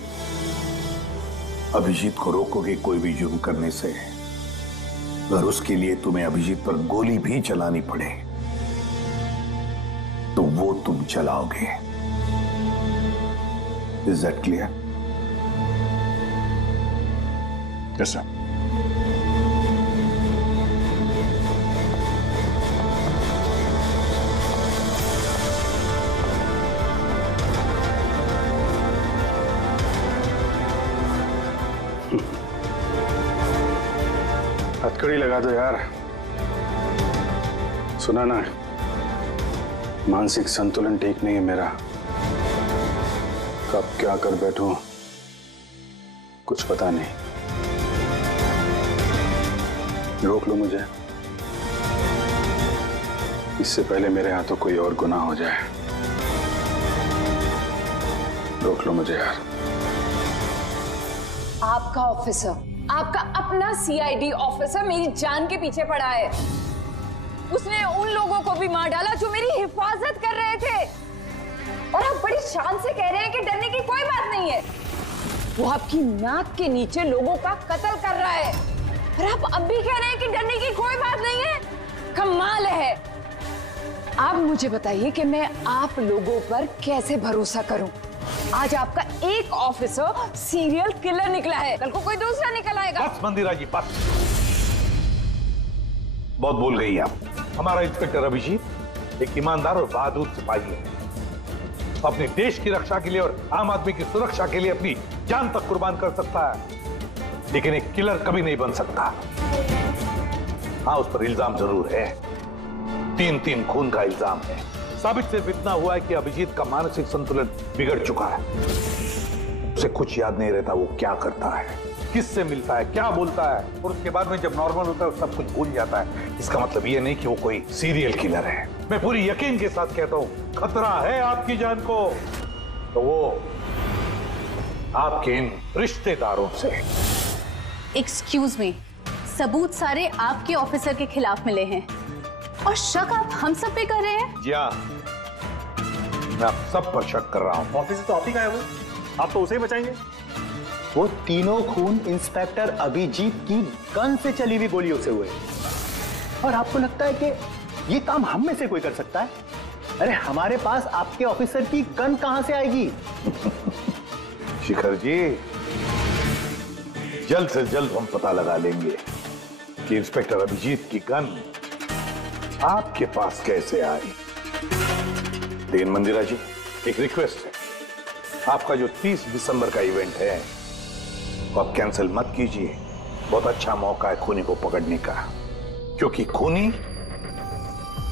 अभिजीत को रोकोगे कोई भी जुर्म करने से। अगर उसके लिए तुम्हें अभिजीत पर गोली भी चलानी पड़े तो वो तुम चलाओगे। Is that clear? Yes sir. हथकड़ी लगा दो यार। सुना ना, मानसिक संतुलन ठीक नहीं है मेरा। कब क्या कर बैठूं कुछ पता नहीं। रोक लो मुझे, इससे पहले मेरे हाथों कोई और गुनाह हो जाए। रोक लो मुझे यार। आपका ऑफिसर, आपका अपना सीआईडी ऑफिसर मेरी जान के पीछे पड़ा है। उसने उन लोगों को भी मार डाला जो मेरी हिफाजत कर रहे थे, और आप बड़ी शान से कह रहे हैं कि डरने की कोई बात नहीं है। वो आपकी नाक के नीचे लोगों का कत्ल कर रहा है और आप अब भी कह रहे हैं कि डरने की कोई बात नहीं है। कमाल है। आप मुझे बताइए कि मैं आप लोगों पर कैसे भरोसा करूं। आज आपका एक ऑफिसर सीरियल किलर निकला है, कल को कोई दूसरा निकल आएगा। बस मंदिरा जी बस, बहुत बोल गई आप। हमारा इंस्पेक्टर अभिजीत एक ईमानदार और बहादुर सिपाही है। अपने देश की रक्षा के लिए और आम आदमी की सुरक्षा के लिए अपनी जान तक कुर्बान कर सकता है, लेकिन एक किलर कभी नहीं बन सकता। हाँ, उस पर इल्जाम जरूर है, 3 खून का इल्जाम है। साबित सिर्फ इतना हुआ है कि अभिजीत का मानसिक संतुलन बिगड़ चुका है। उसे कुछ याद नहीं रहता वो क्या करता है, किससे मिलता है, क्या बोलता है, और उसके बाद में जब नॉर्मल होता है सब कुछ भूल जाता है। इसका मतलब ये नहीं कि वो कोई सीरियल किलर है। मैं पूरी यकीन के साथ कहता हूं, खतरा है आपकी जान को तो वो आपके इन रिश्तेदारों से। एक्सक्यूज मी, सबूत सारे आपके ऑफिसर के खिलाफ मिले हैं और शक आप हम सब पे कर रहे हैं। जी हाँ, मैं आप सब पर शक कर रहा हूँ। ऑफिसर तो आप ही का है, वो आप तो उसे ही बचाएंगे। वो तीनों खून इंस्पेक्टर अभिजीत की गन से चली हुई गोलियों से हुए, और आपको लगता है कि ये काम हम में से कोई कर सकता है? अरे हमारे पास आपके ऑफिसर की गन कहां से आएगी? शिखर जी, जल्द से जल्द हम पता लगा लेंगे कि इंस्पेक्टर अभिजीत की गन आपके पास कैसे आई। लेकिन मंदिरा जी, एक रिक्वेस्ट है, आपका जो 30 दिसंबर का इवेंट है वो आप कैंसिल मत कीजिए। बहुत अच्छा मौका है खूनी को पकड़ने का, क्योंकि खूनी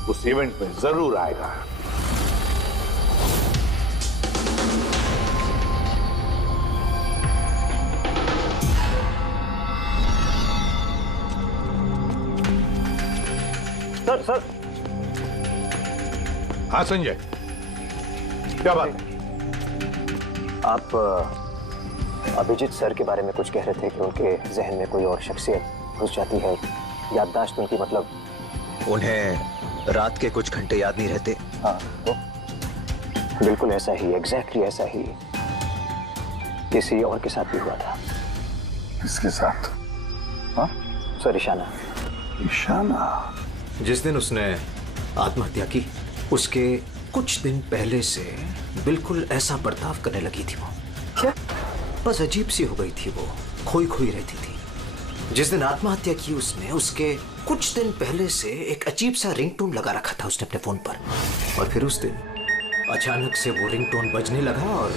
उस इवेंट में जरूर आएगा। सर हाँ संजय, क्या बात है? आप अभिजीत सर के बारे में कुछ कह रहे थे कि उनके जहन में कोई और शख्सियत घुस जाती है, याददाश्त उनकी, मतलब उन्हें रात के कुछ घंटे याद नहीं रहते। हाँ, तो बिल्कुल ऐसा ही, एग्जैक्टली ऐसा ही किसी और के साथ भी हुआ था। किसके साथ? हाँ सर, ईशाना। ईशाना? जिस दिन उसने आत्महत्या की उसके कुछ दिन पहले से बिल्कुल ऐसा बर्ताव करने लगी थी वो। क्या? बस अजीब सी हो गई थी वो, खोई खोई रहती थी। जिस दिन आत्महत्या की उसने, उसके कुछ दिन पहले से एक अजीब सा रिंगटोन लगा रखा था उसने अपने फोन पर, और फिर उस दिन अचानक से वो रिंगटोन बजने लगा और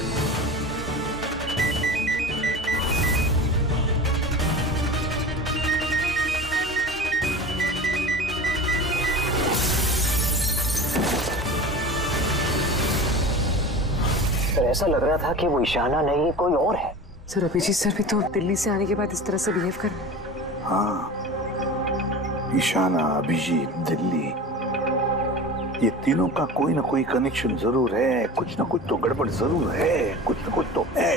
ऐसा लग रहा था कि वो ईशाना नहीं कोई और है। सर, अभिजीत सर भी तो दिल्ली से आने के बाद इस तरह से बिहेव कर। हाँ, ईशाना, अभिजीत, दिल्ली, ये तीनों का कोई ना कोई कनेक्शन जरूर है। कुछ ना कुछ तो गड़बड़ जरूर है, कुछ ना कुछ तो है।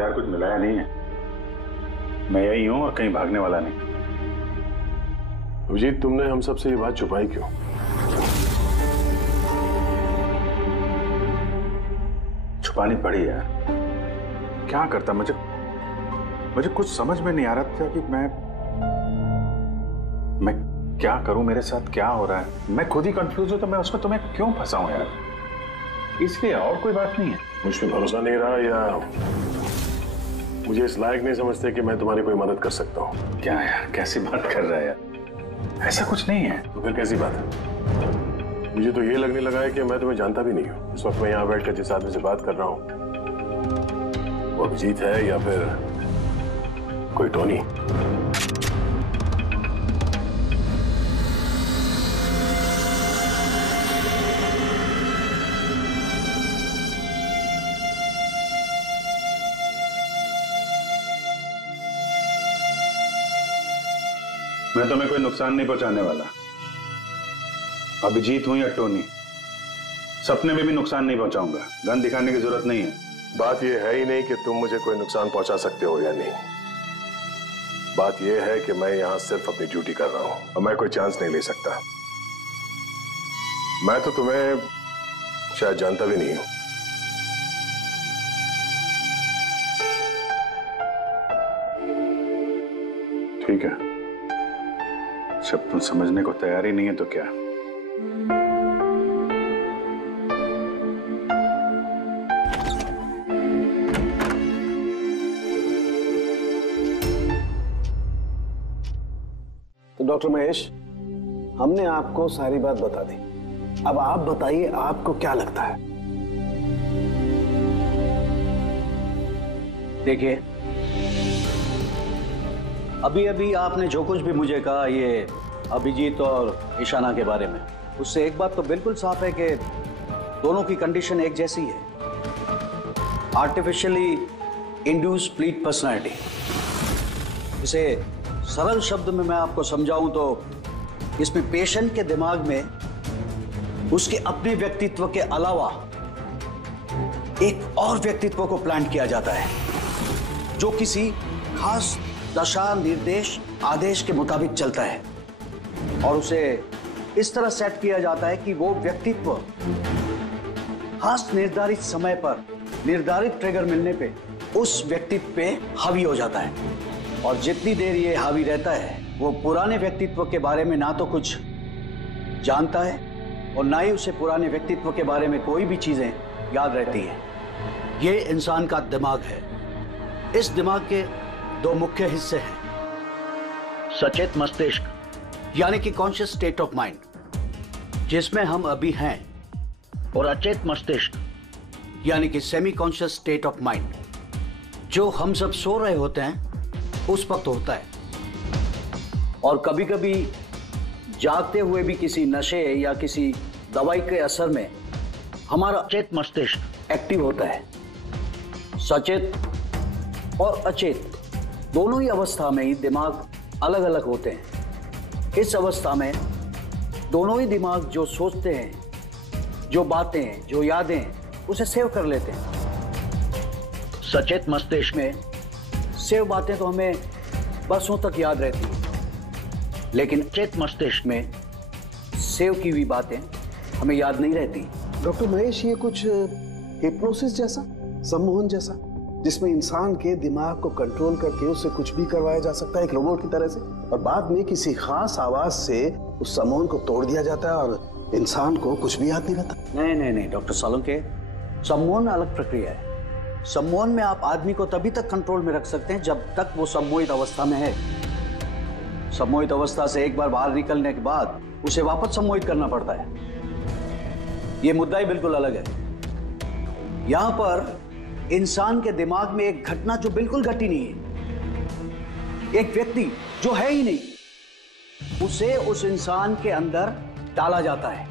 यार कुछ मिलाया नहीं है। मैं यही हूं और कहीं भागने वाला नहीं। अभिजीत, तुमने हम सबसे ये बात छुपाई क्यों? छुपानी पड़ी यार। क्या करता, मुझे कुछ समझ में नहीं आ रहा था कि मैं क्या करूं, मेरे साथ क्या हो रहा है। मैं खुद ही कंफ्यूज हूं, तो मैं उसमें तुम्हें क्यों फंसाऊं यार। इसलिए, और कोई बात नहीं है। मुझ पे भरोसा नहीं रहा या मुझे इस लायक नहीं समझते कि मैं तुम्हारी कोई मदद कर सकता हूँ? क्या यार, कैसी बात कर रहा है यार? ऐसा कुछ नहीं है। तो फिर कैसी बात है? मुझे तो ये लगने लगा है कि मैं तुम्हें जानता भी नहीं हूँ। इस वक्त मैं यहाँ बैठकर जिस आदमी से बात कर रहा हूँ वो अभिजीत है या फिर कोई टोनी। मैं तुम्हें कोई नुकसान नहीं पहुंचाने वाला। अभिजीत हूं या टोनी, सपने में भी नुकसान नहीं पहुंचाऊंगा। गन दिखाने की जरूरत नहीं है। बात यह है ही नहीं कि तुम मुझे कोई नुकसान पहुंचा सकते हो या नहीं। बात यह है कि मैं यहां सिर्फ अपनी ड्यूटी कर रहा हूं और मैं कोई चांस नहीं ले सकता। मैं तो तुम्हें शायद जानता भी नहीं हूं। ठीक है, जब तुम समझने को तैयार ही नहीं है तो क्या। तो डॉक्टर महेश, हमने आपको सारी बात बता दी। अब आप बताइए, आपको क्या लगता है? देखिए, अभी अभी आपने जो कुछ भी मुझे कहा ये अभिजीत और ईशाना के बारे में, उससे एक बात तो बिल्कुल साफ है कि दोनों की कंडीशन एक जैसी है। Artificially induce split personality. इसे सरल शब्द में मैं आपको समझाऊं तो इसमें पेशेंट के दिमाग में उसके अपने व्यक्तित्व के अलावा एक और व्यक्तित्व को प्लांट किया जाता है जो किसी खास दशा, निर्देश, आदेश के मुताबिक चलता है और उसे इस तरह सेट किया जाता है कि वो व्यक्तित्व खास निर्धारित समय पर निर्धारित ट्रिगर मिलने पे उस व्यक्तित्व पे हावी हो जाता है। और जितनी देर ये हावी रहता है वो पुराने व्यक्तित्व के बारे में ना तो कुछ जानता है और ना ही उसे पुराने व्यक्तित्व के बारे में कोई भी चीजें याद रहती है। ये इंसान का दिमाग है। इस दिमाग के दो मुख्य हिस्से हैं, सचेत मस्तिष्क यानी कि कॉन्शियस स्टेट ऑफ माइंड जिसमें हम अभी हैं, और अचेत मस्तिष्क यानी कि semi conscious state of mind जो हम सब सो रहे होते हैं उस वक्त होता है। और कभी कभी जागते हुए भी किसी नशे या किसी दवाई के असर में हमारा अचेत मस्तिष्क एक्टिव होता है। सचेत और अचेत दोनों ही अवस्था में ही दिमाग अलग अलग होते हैं। इस अवस्था में दोनों ही दिमाग जो सोचते हैं, जो बातें, जो यादें, उसे सेव कर लेते हैं। सचेत मस्तिष्क में सेव बातें तो हमें बरसों तक याद रहती हैं, लेकिन अचेत मस्तिष्क में सेव की हुई बातें हमें याद नहीं रहती। डॉक्टर महेश, ये कुछ हिप्नोसिस जैसा, सम्मोहन जैसा, जिसमें इंसान के दिमाग को कंट्रोल करके उससे कुछ भी करवाया जा सकता है एक रोबोट की तरह से, और बाद में किसी खास आवाज से उस सम्मोहन को तोड़ दिया जाता है और इंसान को कुछ भी याद नहीं रहता। नहीं नहीं नहीं डॉक्टर सोलंके, सम्मोहन अलग प्रक्रिया है। सम्मोहन में आप आदमी को तभी तक कंट्रोल में रख सकते हैं जब तक वो सम्मोहित अवस्था में है। सम्मोहित अवस्था से एक बार बाहर निकलने के बाद उसे वापस सम्मोहित करना पड़ता है। ये मुद्दा ही बिल्कुल अलग है। यहां पर इंसान के दिमाग में एक घटना जो बिल्कुल घटी नहीं है, एक व्यक्ति जो है ही नहीं, उसे उस इंसान के अंदर डाला जाता है।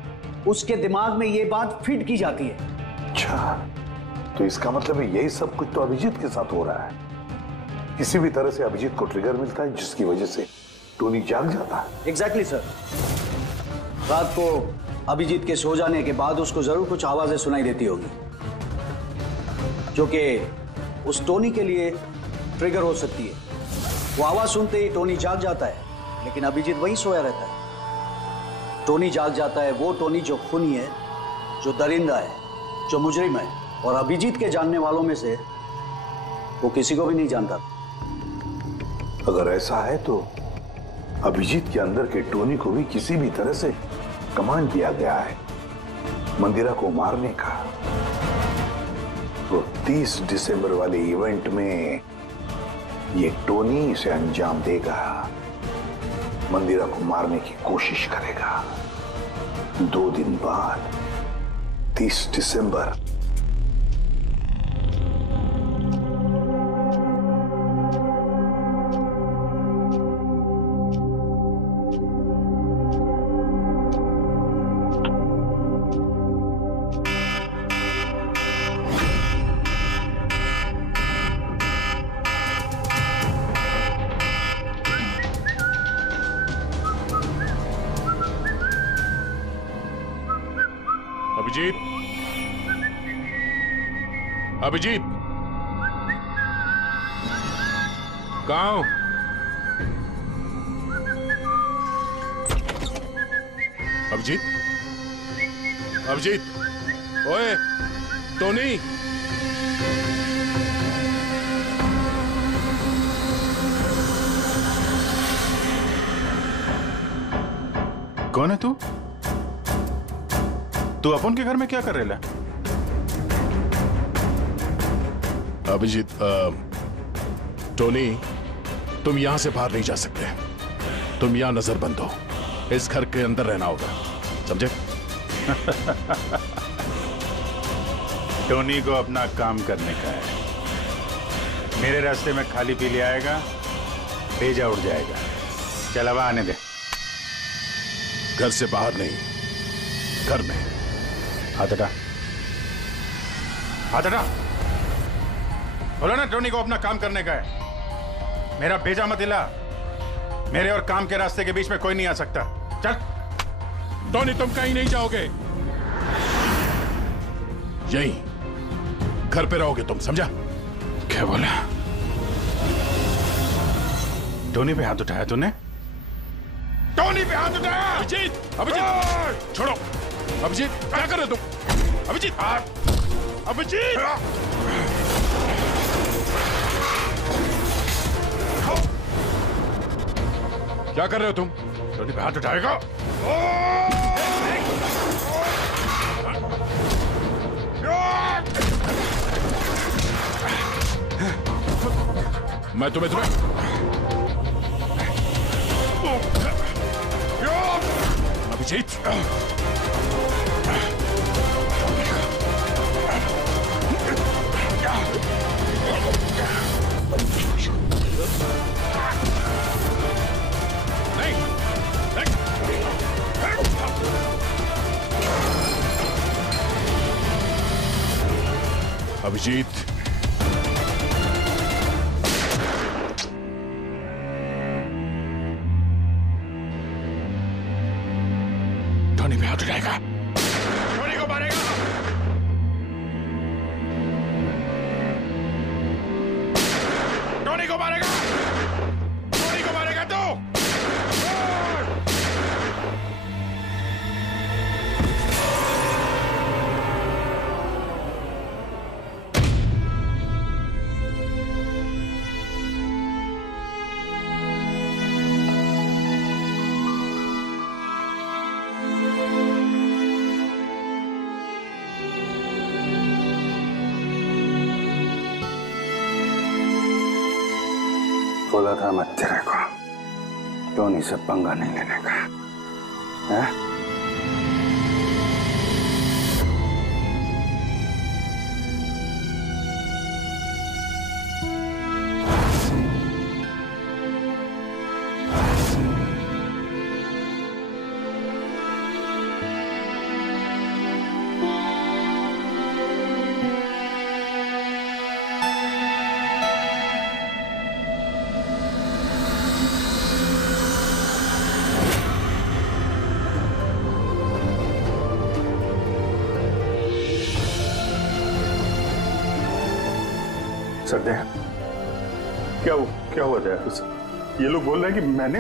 उसके दिमाग में ये बात फीड की जाती है। अच्छा, तो इसका मतलब है यही सब कुछ तो अभिजीत के साथ हो रहा है। किसी भी तरह से अभिजीत को ट्रिगर मिलता है जिसकी वजह से टोनी जाग जाता है। Exactly sir. रात को अभिजीत के सो जाने के बाद उसको जरूर कुछ आवाजें सुनाई देती होगी जो कि उस टोनी के लिए ट्रिगर हो सकती है। वो आवाज सुनते ही टोनी जाग जाता है, लेकिन अभिजीत वहीं सोया रहता है। टोनी जाग जाता है वो टोनी जो खूनी है, जो दरिंदा है, जो मुजरिम है, और अभिजीत के जानने वालों में से वो किसी को भी नहीं जानता। अगर ऐसा है तो अभिजीत के अंदर के टोनी को भी किसी भी तरह से कमांड दिया गया है मंदिरा को मारने का। वो 30 दिसंबर वाले इवेंट में ये टोनी इसे अंजाम देगा, मंदिरा को मारने की कोशिश करेगा। 2 दिन बाद 30 दिसंबर। अभिजीत, अभिजीत, कहाँ हो? अभिजीत, अभिजीत, ओए, टोनी। कौन है तू? तू अपन के घर में क्या कर रहे है? अभिजीत, टोनी, तुम यहां से बाहर नहीं जा सकते। तुम यहां नजरबंद हो। इस घर के अंदर रहना होगा, समझे? टोनी को अपना काम करने का है। मेरे रास्ते में खाली पीली आएगा, भेजा उड़ जाएगा। चल अब आने दे। घर से बाहर नहीं, घर में। हाथ हटा, हाथ हटा। बोलो ना टोनी को अपना काम करने का है। मेरा भेजा मत हिला। मेरे और काम के रास्ते के बीच में कोई नहीं आ सकता। चल। टोनी, तुम कहीं नहीं जाओगे। यहीं घर पे रहोगे तुम, समझा? क्या बोला? टोनी पे हाथ उठाया तूने? टोनी पे हाथ उठाया? अभिजीत, अभिजीत, छोड़ो। अभिजीत, क्या कर रहे हो तुम? अभिजीत, अभिजीत, क्या कर रहे हो तुम? टोनी पे हाथ उठाएगा? मैं तुम्हें अभिजीत, अभिजीत, टोनी पे हाथ उठाएगा? टोनी को मारेगा? टोनी को मारेगा? टोनी को मारेगा तू? बोला था मत तेरे को टोनी से पंगा नहीं लेने का, है? सरदे क्या हुआ दया? ये लोग बोल रहे हैं कि मैंने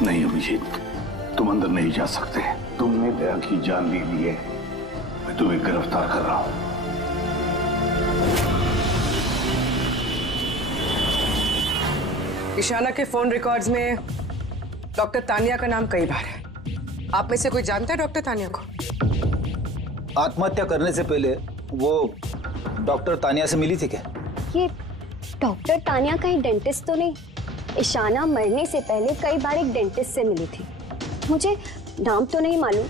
नहीं अभिजीत, तुम अंदर नहीं जा सकते। तुमने दया की जान ले ली है, मैं तुम्हें गिरफ्तार कर रहा हूं। इशाना के फोन रिकॉर्ड्स में डॉक्टर तानिया का नाम कई बार है। आप में से कोई जानता है डॉक्टर तानिया को? आत्महत्या करने से पहले वो डॉक्टर तानिया से मिली थी क्या? ये डॉक्टर तानिया कहीं डेंटिस्ट तो नहीं? इशाना मरने से पहले कई बार एक डेंटिस्ट से मिली थी। मुझे नाम तो नहीं मालूम,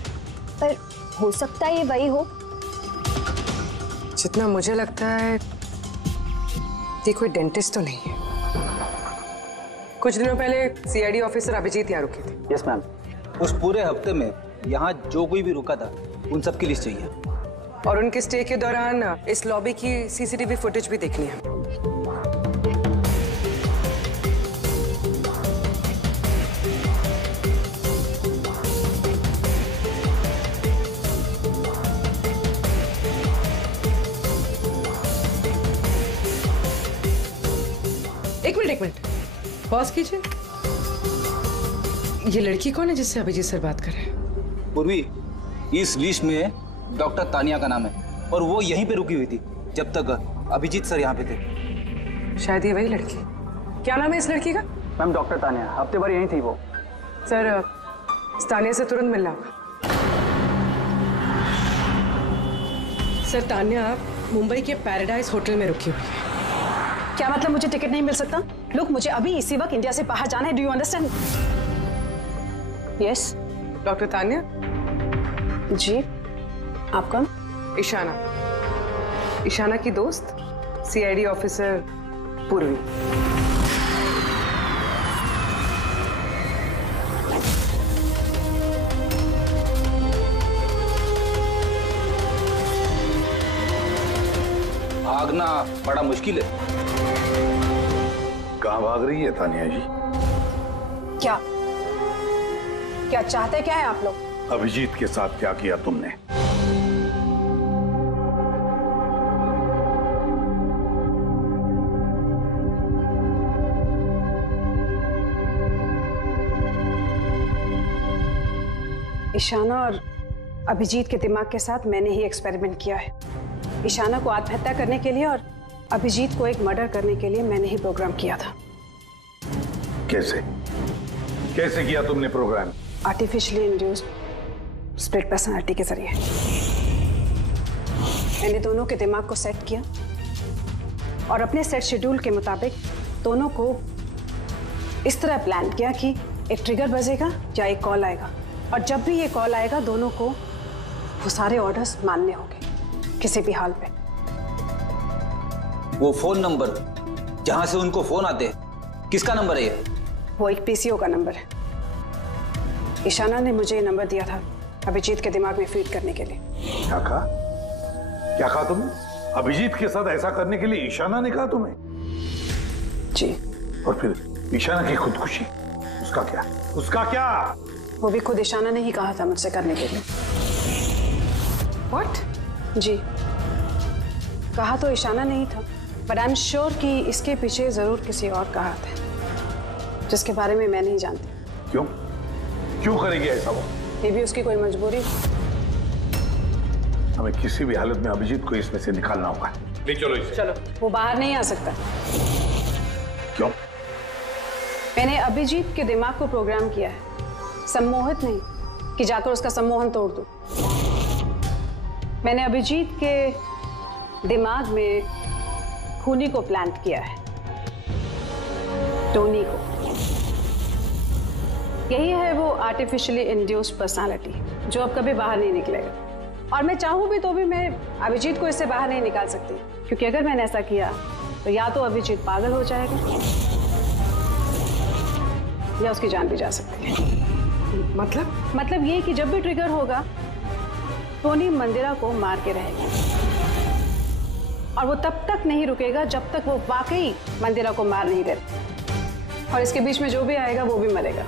पर हो सकता है ये वही हो। जितना मुझे लगता है ये कोई डेंटिस्ट तो नहीं है। कुछ दिनों पहले सीआईडी ऑफिसर अभिजीत यहाँ रुके थे। Yes ma'am. उस पूरे हफ्ते में यहाँ जो कोई भी रुका था उन सब की लिस्ट चाहिए, और उनके स्टे के दौरान इस लॉबी की सीसीटीवी फुटेज भी देखनी है। एक मिनट पॉज कीजिए। ये लड़की कौन है जिससे अभिजीत सर बात कर रहे हैं? पूर्वी, इस लिस्ट में डॉक्टर तानिया का नाम है और वो यहीं पे रुकी हुई थी जब तक अभिजीत सर यहाँ पे थे। शायद ये वही लड़की। क्या नाम है इस लड़की का? मैम डॉक्टर तानिया, हफ्ते भर यहीं थी वो। सर तानिया से तुरंत मिलना होगा। सर तानिया मुंबई के पैराडाइज होटल में रुकी हुई है। क्या मतलब मुझे टिकट नहीं मिल सकता? लुक, मुझे अभी इसी वक्त इंडिया से बाहर जाना है। Do you understand? Yes. Doctor Tania? जी, आप कौन? इशाना। इशाना की दोस्त, सीआईडी ऑफिसर पूर्वी। भागना बड़ा मुश्किल है। कहाँ भाग रही है तानिया जी? क्या चाहते क्या है आप लोग? अभिजीत के साथ क्या किया तुमने? इशाना और अभिजीत के दिमाग के साथ मैंने ही एक्सपेरिमेंट किया है। इशाना को आत्महत्या करने के लिए और अभिजीत को एक मर्डर करने के लिए मैंने ही प्रोग्राम किया था। कैसे किया तुमने program? Artificially induced split personality के जरिए मैंने दोनों के दिमाग को सेट किया और अपने सेट शेड्यूल के मुताबिक दोनों को इस तरह प्लान किया कि एक ट्रिगर बजेगा या एक कॉल आएगा, और जब भी ये कॉल आएगा दोनों को वो सारे ऑर्डर्स मानने होंगे किसी भी हाल पे। वो फोन नंबर जहां से उनको फोन आते हैं, किसका नंबर है ये? वो एक पीसीओ का नंबर है। इशाना ने मुझे ये नंबर दिया था अभिजीत के दिमाग में फीड करने के लिए। क्या कहा तुमने? अभिजीत के साथ ऐसा करने के लिए इशाना ने कहा तुम्हें? जी। और फिर इशाना की खुदकुशी, उसका क्या? वो भी खुद इशाना ने ही कहा था मुझसे करने के लिए। What? जी, कहा तो इशाना नहीं था, बट आई एम श्योर कि इसके पीछे जरूर किसी और का हाथ है जिसके बारे में मैं नहीं जानती। क्यों करेगी ऐसा वो? ये भी उसकी कोई मजबूरी। हमें किसी भी हालत में अभिजीत को इसमें से निकालना होगा। ले चलो इसे। चलो। वो बाहर नहीं आ सकता। क्यों? मैंने अभिजीत के दिमाग को प्रोग्राम किया है, सम्मोहित नहीं कि जाकर उसका सम्मोहन तोड़ दूं। मैंने अभिजीत के दिमाग में खूनी को प्लांट किया है, टोनी को। यही है वो आर्टिफिशियली इंड्यूस्ड पर्सनालिटी जो अब कभी बाहर नहीं निकलेगा। और मैं चाहूं भी तो भी मैं अभिजीत को इससे बाहर नहीं निकाल सकती, क्योंकि अगर मैंने ऐसा किया तो या तो अभिजीत पागल हो जाएगा या उसकी जान भी जा सकती है। मतलब ये कि जब भी ट्रिगर होगा टोनी मंदिरा को मार के रहेगा, और वो तब तक नहीं रुकेगा जब तक वो वाकई मंदिरा को मार नहीं देता, और इसके बीच में जो भी आएगा वो भी मरेगा।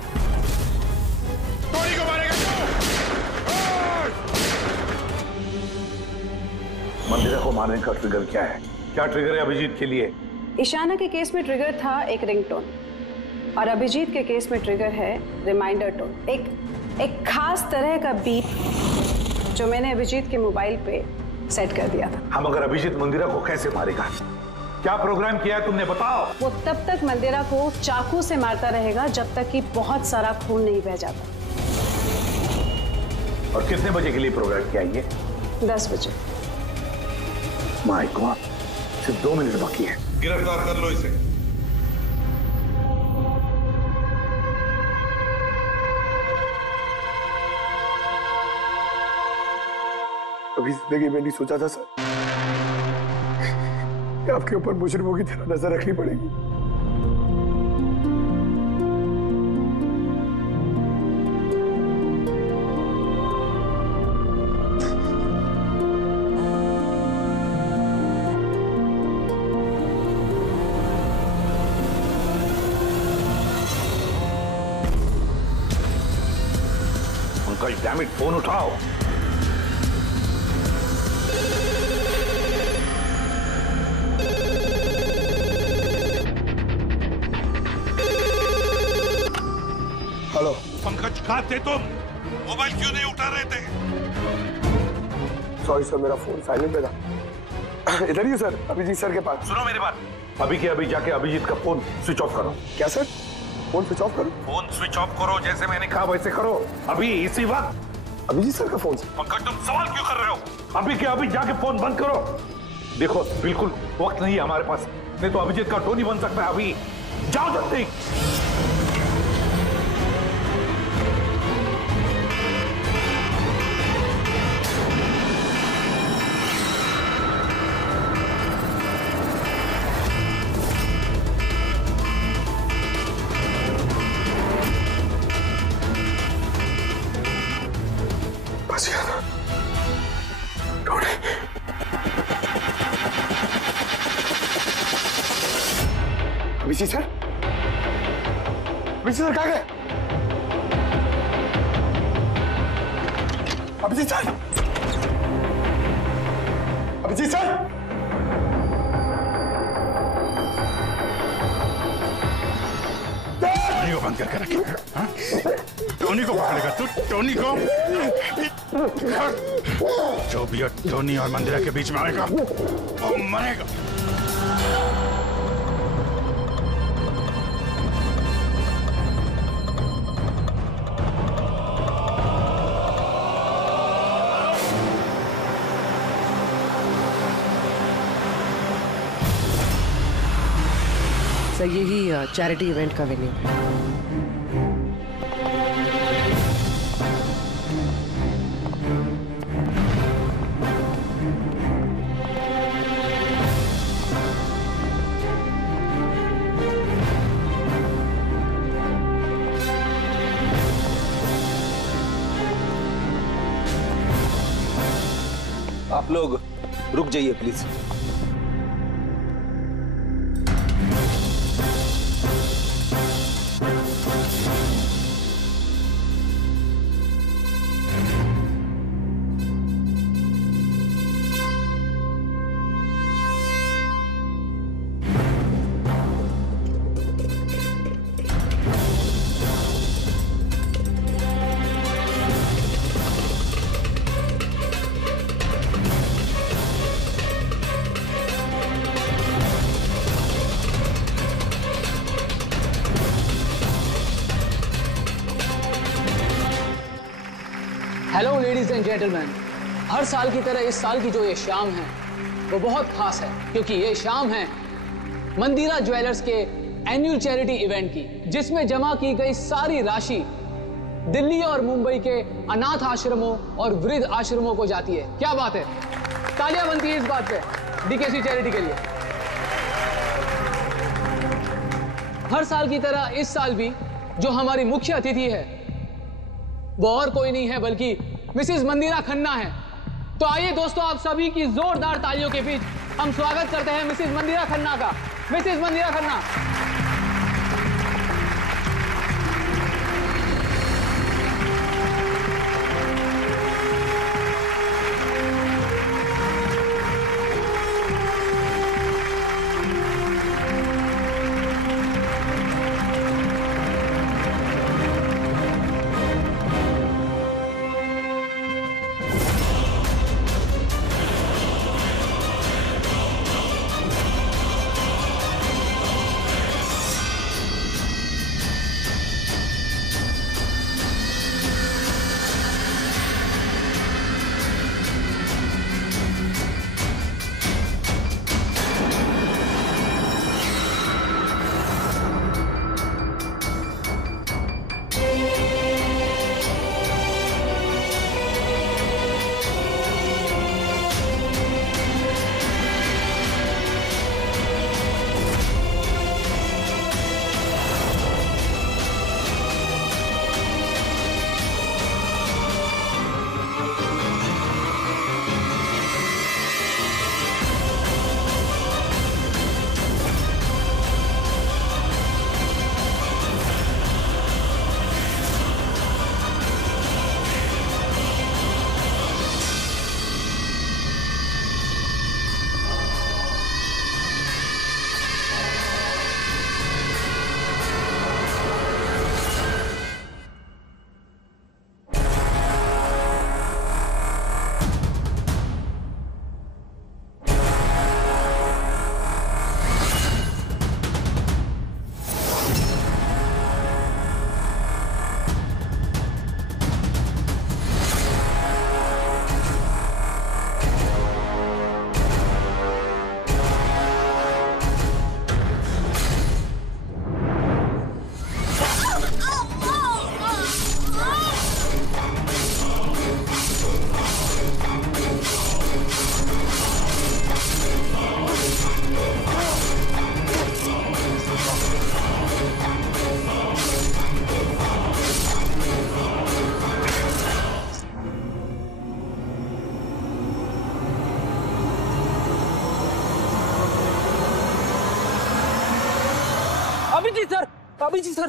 मंदिरा को मारने का ट्रिगर क्या है? क्या ट्रिगर है अभिजीत के लिए? ईशाना के केस में ट्रिगर था एक रिंगटोन और अभिजीत के केस में ट्रिगर है रिमाइंडर टोन, एक खास तरह का बीप जो मैंने अभिजीत के मोबाइल पे सेट कर दिया था। हम अगर अभिजीत मंदिरा को कैसे मारेगा? क्या प्रोग्राम किया है तुमने, बताओ। वो तब तक मंदिरा को चाकू से मारता रहेगा जब तक कि बहुत सारा खून नहीं बह जाता। और कितने बजे के लिए प्रोग्राम किया ये? 10 बजे। माय गॉड, सिर्फ 2 मिनट बाकी है। गिरफ्तार कर लो इसे। कभी जिंदगी में नहीं सोचा था सर कि आपके ऊपर मुजरिमों की तरह नजर रखनी पड़ेगी। अंकल डैम इट, फोन उठाओ। हेलो पंकज, कहाँ थे तुम? मोबाइल क्यों नहीं उठा रहे थे? सॉरी सर, मेरा फोन साइलेंट पे था। इधर ही सर, अभिजीत सर के पास। सुनो मेरी बात, अभी के अभी जाके अभिजीत का फोन स्विच ऑफ करो। क्या सर? फोन स्विच ऑफ करो? फोन स्विच ऑफ करो, जैसे मैंने कहा वैसे करो, अभी इसी वक्त। अभिजीत सर का फोन? पंकज, तुम सवाल क्यों कर रहे हो? अभी के अभी जाके फोन बंद करो। देखो, बिल्कुल वक्त नहीं है हमारे पास, नहीं तो अभिजीत का टोनी बन सकता है। अभी जाओ जल्दी। अभिजीत सर, अभिजीत सर कहाँ गए? Abhijeet sir, Abhijeet sir, Tony को बंद करके रखे। टोनी को पकड़ेगा तू? टोनी को? जो भी टोनी और मंदिरा के बीच में आएगा वो मरेगा। सर यही चैरिटी इवेंट का वेन्यू है। आप लोग रुक जाइए please. Hello ladies and gentleman, हर साल की तरह इस साल की जो ये शाम है वो बहुत खास है, क्योंकि ये शाम है मंदिरा ज्वेलर्स के एनुअल चैरिटी इवेंट की, जिसमें जमा की गई सारी राशि दिल्ली और मुंबई के अनाथ आश्रमों और वृद्ध आश्रमों को जाती है। क्या बात है, तालियां बनती है इस बात पे डीकेसी चैरिटी के लिए। हर साल की तरह इस साल भी जो हमारी मुख्य अतिथि है वो और कोई नहीं है बल्कि मिसेस मंदिरा खन्ना है। तो आइए दोस्तों, आप सभी की जोरदार तालियों के बीच हम स्वागत करते हैं मिसेस मंदिरा खन्ना का। Mrs Mandira Khanna. Abhijeet sir, Abhijeet sir.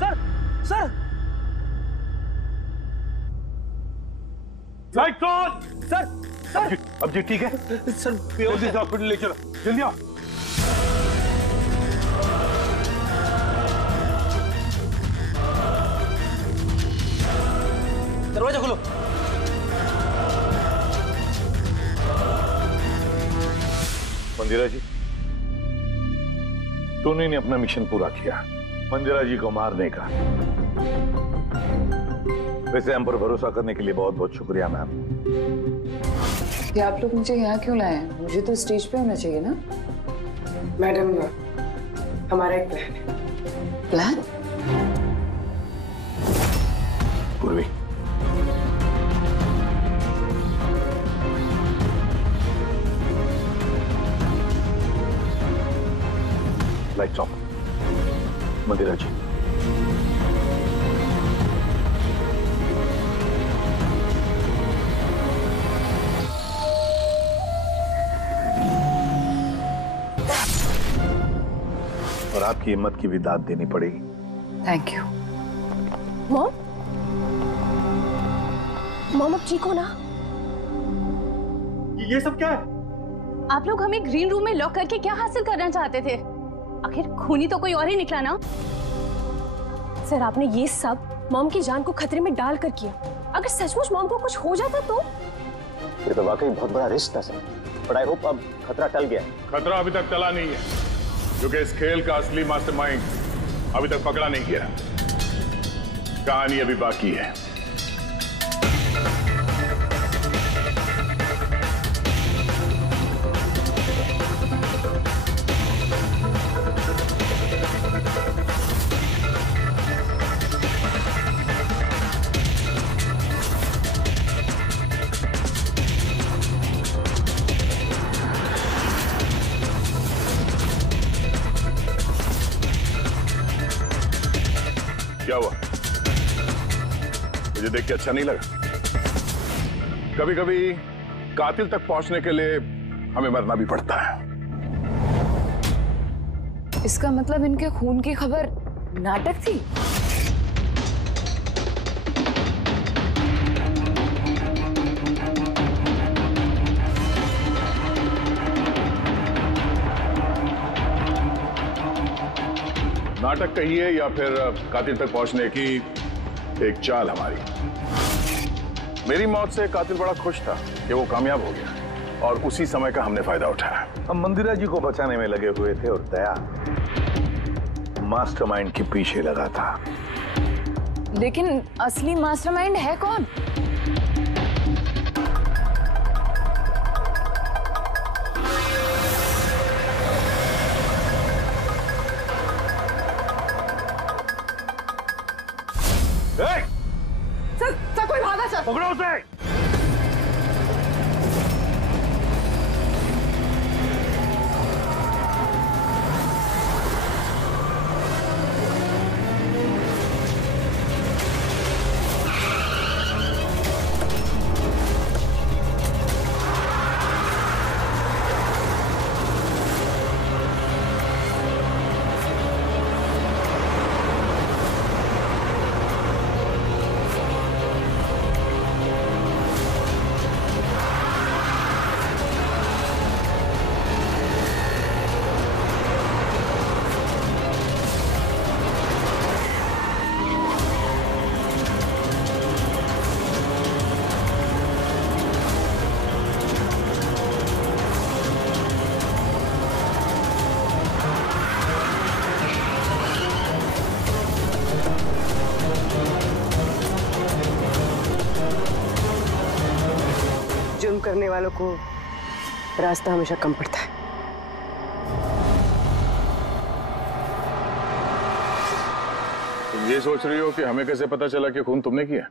Sir, sir, lights on. Sir, sir. अब जी ठीक है सर, जल्दी से हॉस्पिटल ले चलो, जल्दी आओ। दरवाजा खोलो। मंदिरा जी, टोनी ने अपना मिशन पूरा किया, मंदिरा जी को मारने का। वैसे हम पर भरोसा करने के लिए बहुत बहुत शुक्रिया मैम। कि आप लोग मुझे यहाँ क्यों लाए हैं? मुझे तो स्टेज पे होना चाहिए ना। मैडम, हमारा एक प्लान है। प्लान? पूर्वी, लाइट्स ऑफ। मंदिरा जी, और आपकी हिम्मत की भी दाद देनी पड़ेगी। Thank you. मॉम, मॉम अब ठीक हो ना? ये सब क्या है? आप लोग हमें ग्रीन रूम में लॉक करके क्या हासिल करना चाहते थे? आखिर खूनी तो कोई और ही निकला ना। सर, आपने ये सब मॉम की जान को खतरे में डाल कर किया। अगर सचमुच मॉम को कुछ हो जाता तो? ये तो वाकई बहुत बड़ा रिस्क था सर, बट आई होप अब खतरा टल गया। खतरा अभी तक टला नहीं है, क्योंकि इस खेल का असली मास्टरमाइंड अभी तक पकड़ा नहीं गया। कहानी अभी बाकी है। क्या हुआ? मुझे देख के अच्छा नहीं लगा? कभी कभी कातिल तक पहुंचने के लिए हमें मरना भी पड़ता है। इसका मतलब इनके खून की खबर नाटक थी? नाटक कहिए या फिर कातिल तक पहुंचने की एक चाल हमारी। मेरी मौत से कातिल बड़ा खुश था कि वो कामयाब हो गया, और उसी समय का हमने फायदा उठाया। हम मंदिरा जी को बचाने में लगे हुए थे और दया मास्टरमाइंड के पीछे लगा था। लेकिन असली मास्टरमाइंड है कौन? सर, कोई भागा सर। पकड़ो उसे। जुर्म करने वालों को रास्ता हमेशा कम पड़ता है। तुम ये सोच रही हो कि हमें कैसे पता चला कि खून तुमने किया?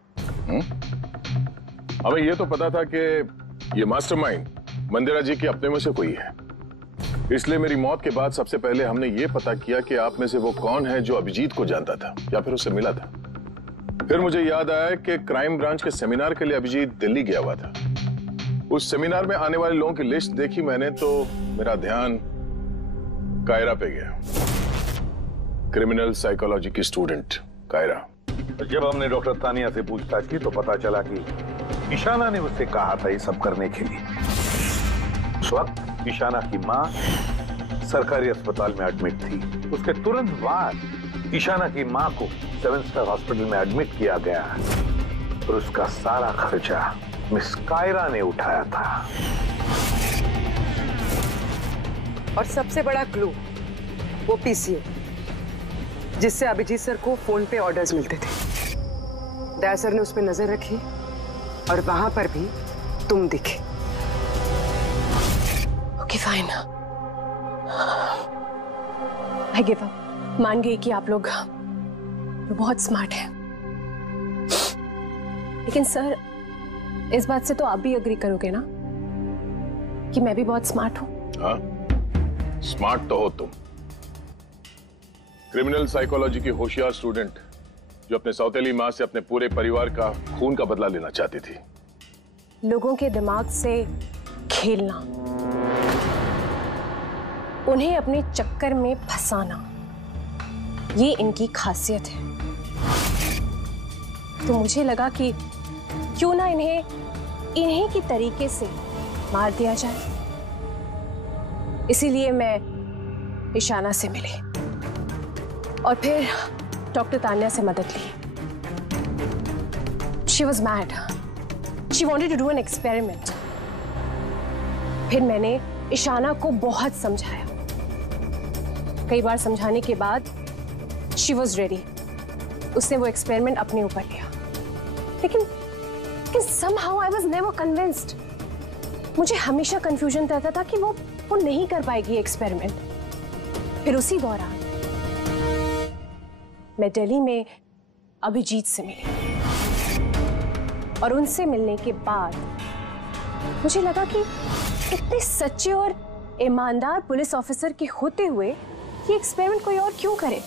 हमें ये तो पता था कि ये मास्टरमाइंड मंदिरा जी के अपने में से कोई है। इसलिए मेरी मौत के बाद सबसे पहले हमने ये पता किया कि आप में से वो कौन है जो अभिजीत को जानता था या फिर उससे मिला था। फिर मुझे याद आया कि क्राइम ब्रांच के सेमिनार के लिए अभिजीत दिल्ली गया हुआ था। उस सेमिनार में आने वाले लोगों की लिस्ट देखी मैंने तो मेरा ध्यान कायरा पे गया। क्रिमिनल साइकोलॉजी की स्टूडेंट कायरा। जब हमने डॉक्टर तानिया से पूछताछ की तो पता चला कि ईशाना ने उससे कहा था ये सब करने के लिए। उस वक्त ईशाना की मां सरकारी अस्पताल में एडमिट थी। उसके तुरंत बाद ईशाना की मां को 7 स्टार हॉस्पिटल में एडमिट किया गया और उसका सारा खर्चा मिस कायरा ने उठाया था। और सबसे बड़ा क्लू वो पीसीओ, जिससे अभिजीत सर को फोन पे ऑर्डर्स मिलते थे। दया सर ने उस पर नजर रखी और वहां पर भी तुम दिखे। Okay fine, I give up. मान गई कि आप लोग बहुत स्मार्ट हैं, लेकिन सर इस बात से तो आप भी एग्री करोगे ना कि मैं भी बहुत स्मार्ट हूं। हाँ, स्मार्ट तो हो तुम। क्रिमिनल साइकोलॉजी की होशियार स्टूडेंट जो अपने सौतेली मां से अपने पूरे परिवार का खून का बदला लेना चाहती थी। लोगों के दिमाग से खेलना, उन्हें अपने चक्कर में फंसाना, ये इनकी खासियत है। तो मुझे लगा कि क्यों ना इन्हें की तरीके से मार दिया जाए। इसीलिए मैं ईशाना से मिली और फिर डॉक्टर तान्या से मदद ली। She was mad. She wanted to do an experiment. फिर मैंने ईशाना को बहुत समझाया। कई बार समझाने के बाद She was ready. उसने वो एक्सपेरिमेंट अपने ऊपर लिया, लेकिन somehow I was never convinced. मुझे हमेशा कंफ्यूजन रहता था कि वो नहीं कर पाएगी एक्सपेरिमेंट। फिर उसी दौरान मैं दिल्ली में अभिजीत से मिली और उनसे मिलने के बाद मुझे लगा कि इतने सच्चे और ईमानदार पुलिस ऑफिसर के होते हुए ये एक्सपेरिमेंट कोई और क्यों करे।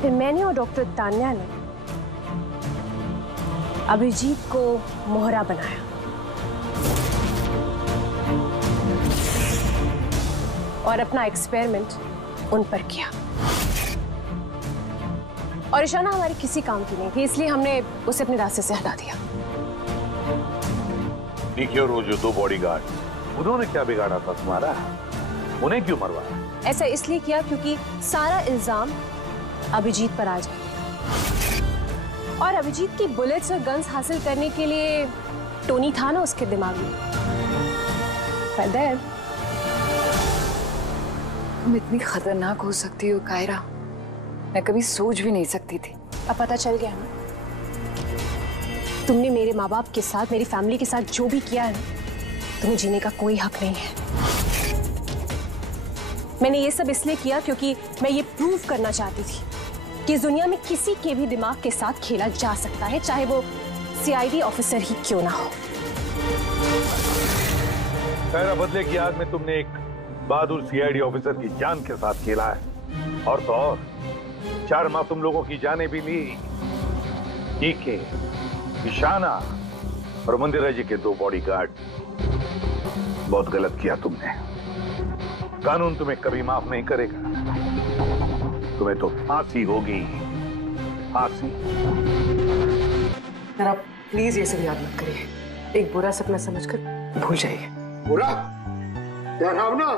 फिर मैंने और डॉक्टर तान्या ने अभिजीत को मोहरा बनाया और अपना एक्सपेरिमेंट उन पर किया। और ईशाना हमारे किसी काम की नहीं थी, इसलिए हमने उसे अपने रास्ते से हटा दिया। देखिए, और वो जो 2 बॉडीगार्ड, उन्होंने क्या बिगाड़ा था तुम्हारा? उन्हें क्यों मरवाया? ऐसा इसलिए किया क्योंकि सारा इल्जाम अभिजीत पर आ जाए और अभिजीत की बुलेट्स और गन्स हासिल करने के लिए टोनी था ना उसके दिमाग में। तुम इतनी खतरनाक हो सकती हो कायरा, मैं कभी सोच भी नहीं सकती थी। अब पता चल गया ना, तुमने मेरे माँ बाप के साथ, मेरी फैमिली के साथ जो भी किया है ना, तुम्हें जीने का कोई हक नहीं है। मैंने ये सब इसलिए किया क्योंकि मैं ये प्रूव करना चाहती थी कि इस दुनिया में किसी के भी दिमाग के साथ खेला जा सकता है, चाहे वो सीआईडी ऑफिसर ही क्यों ना हो। कायरा, बदले की आग में तुमने एक बहादुर सीआईडी ऑफिसर की जान के साथ खेला है, और तो और 4 मासूम लोगों की जानें भी ली। के ईशाना और मंदिरा जी के 2 बॉडीगार्ड। बहुत गलत किया तुमने। कानून तुम्हें कभी माफ नहीं करेगा। तुम्हें तो फांसी होगी, फांसी। जरा प्लीज ये सब याद मत करिए। एक बुरा सपना समझकर भूल जाइए। बुरा? डरावना?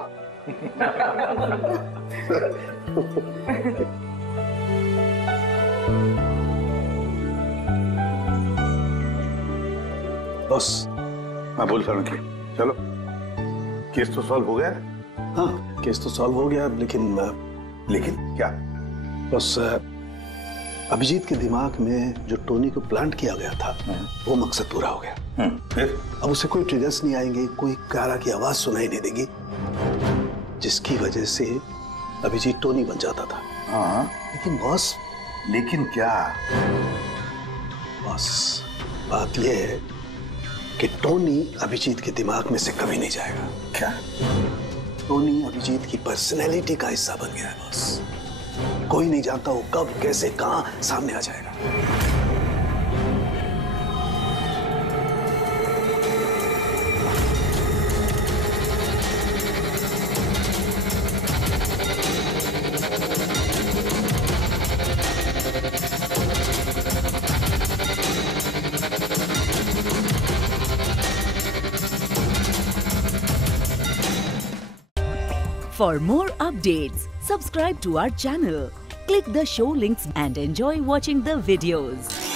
बस मैं बोल रहा हूँ कि चलो, केस तो सॉल्व हो गया। हाँ, केस तो सॉल्व हो गया, लेकिन क्या? बस अभिजीत के दिमाग में जो टोनी को प्लांट किया गया था वो मकसद पूरा हो गया। अब उसे कोई ट्रिगर्स नहीं आएंगे, कोई कारा की आवाज सुनाई नहीं देगी, जिसकी वजह से अभिजीत टोनी बन जाता था। हाँ, लेकिन बॉस, लेकिन क्या? बॉस, बात यह है कि टोनी अभिजीत के दिमाग में से कभी नहीं जाएगा। क्या? टोनी अभिजीत की पर्सनैलिटी का हिस्सा बन गया है बॉस। कोई नहीं जानता वो कब, कैसे, कहां सामने आ जाएगा। For more updates, subscribe to our channel, click the show links and enjoy watching the videos.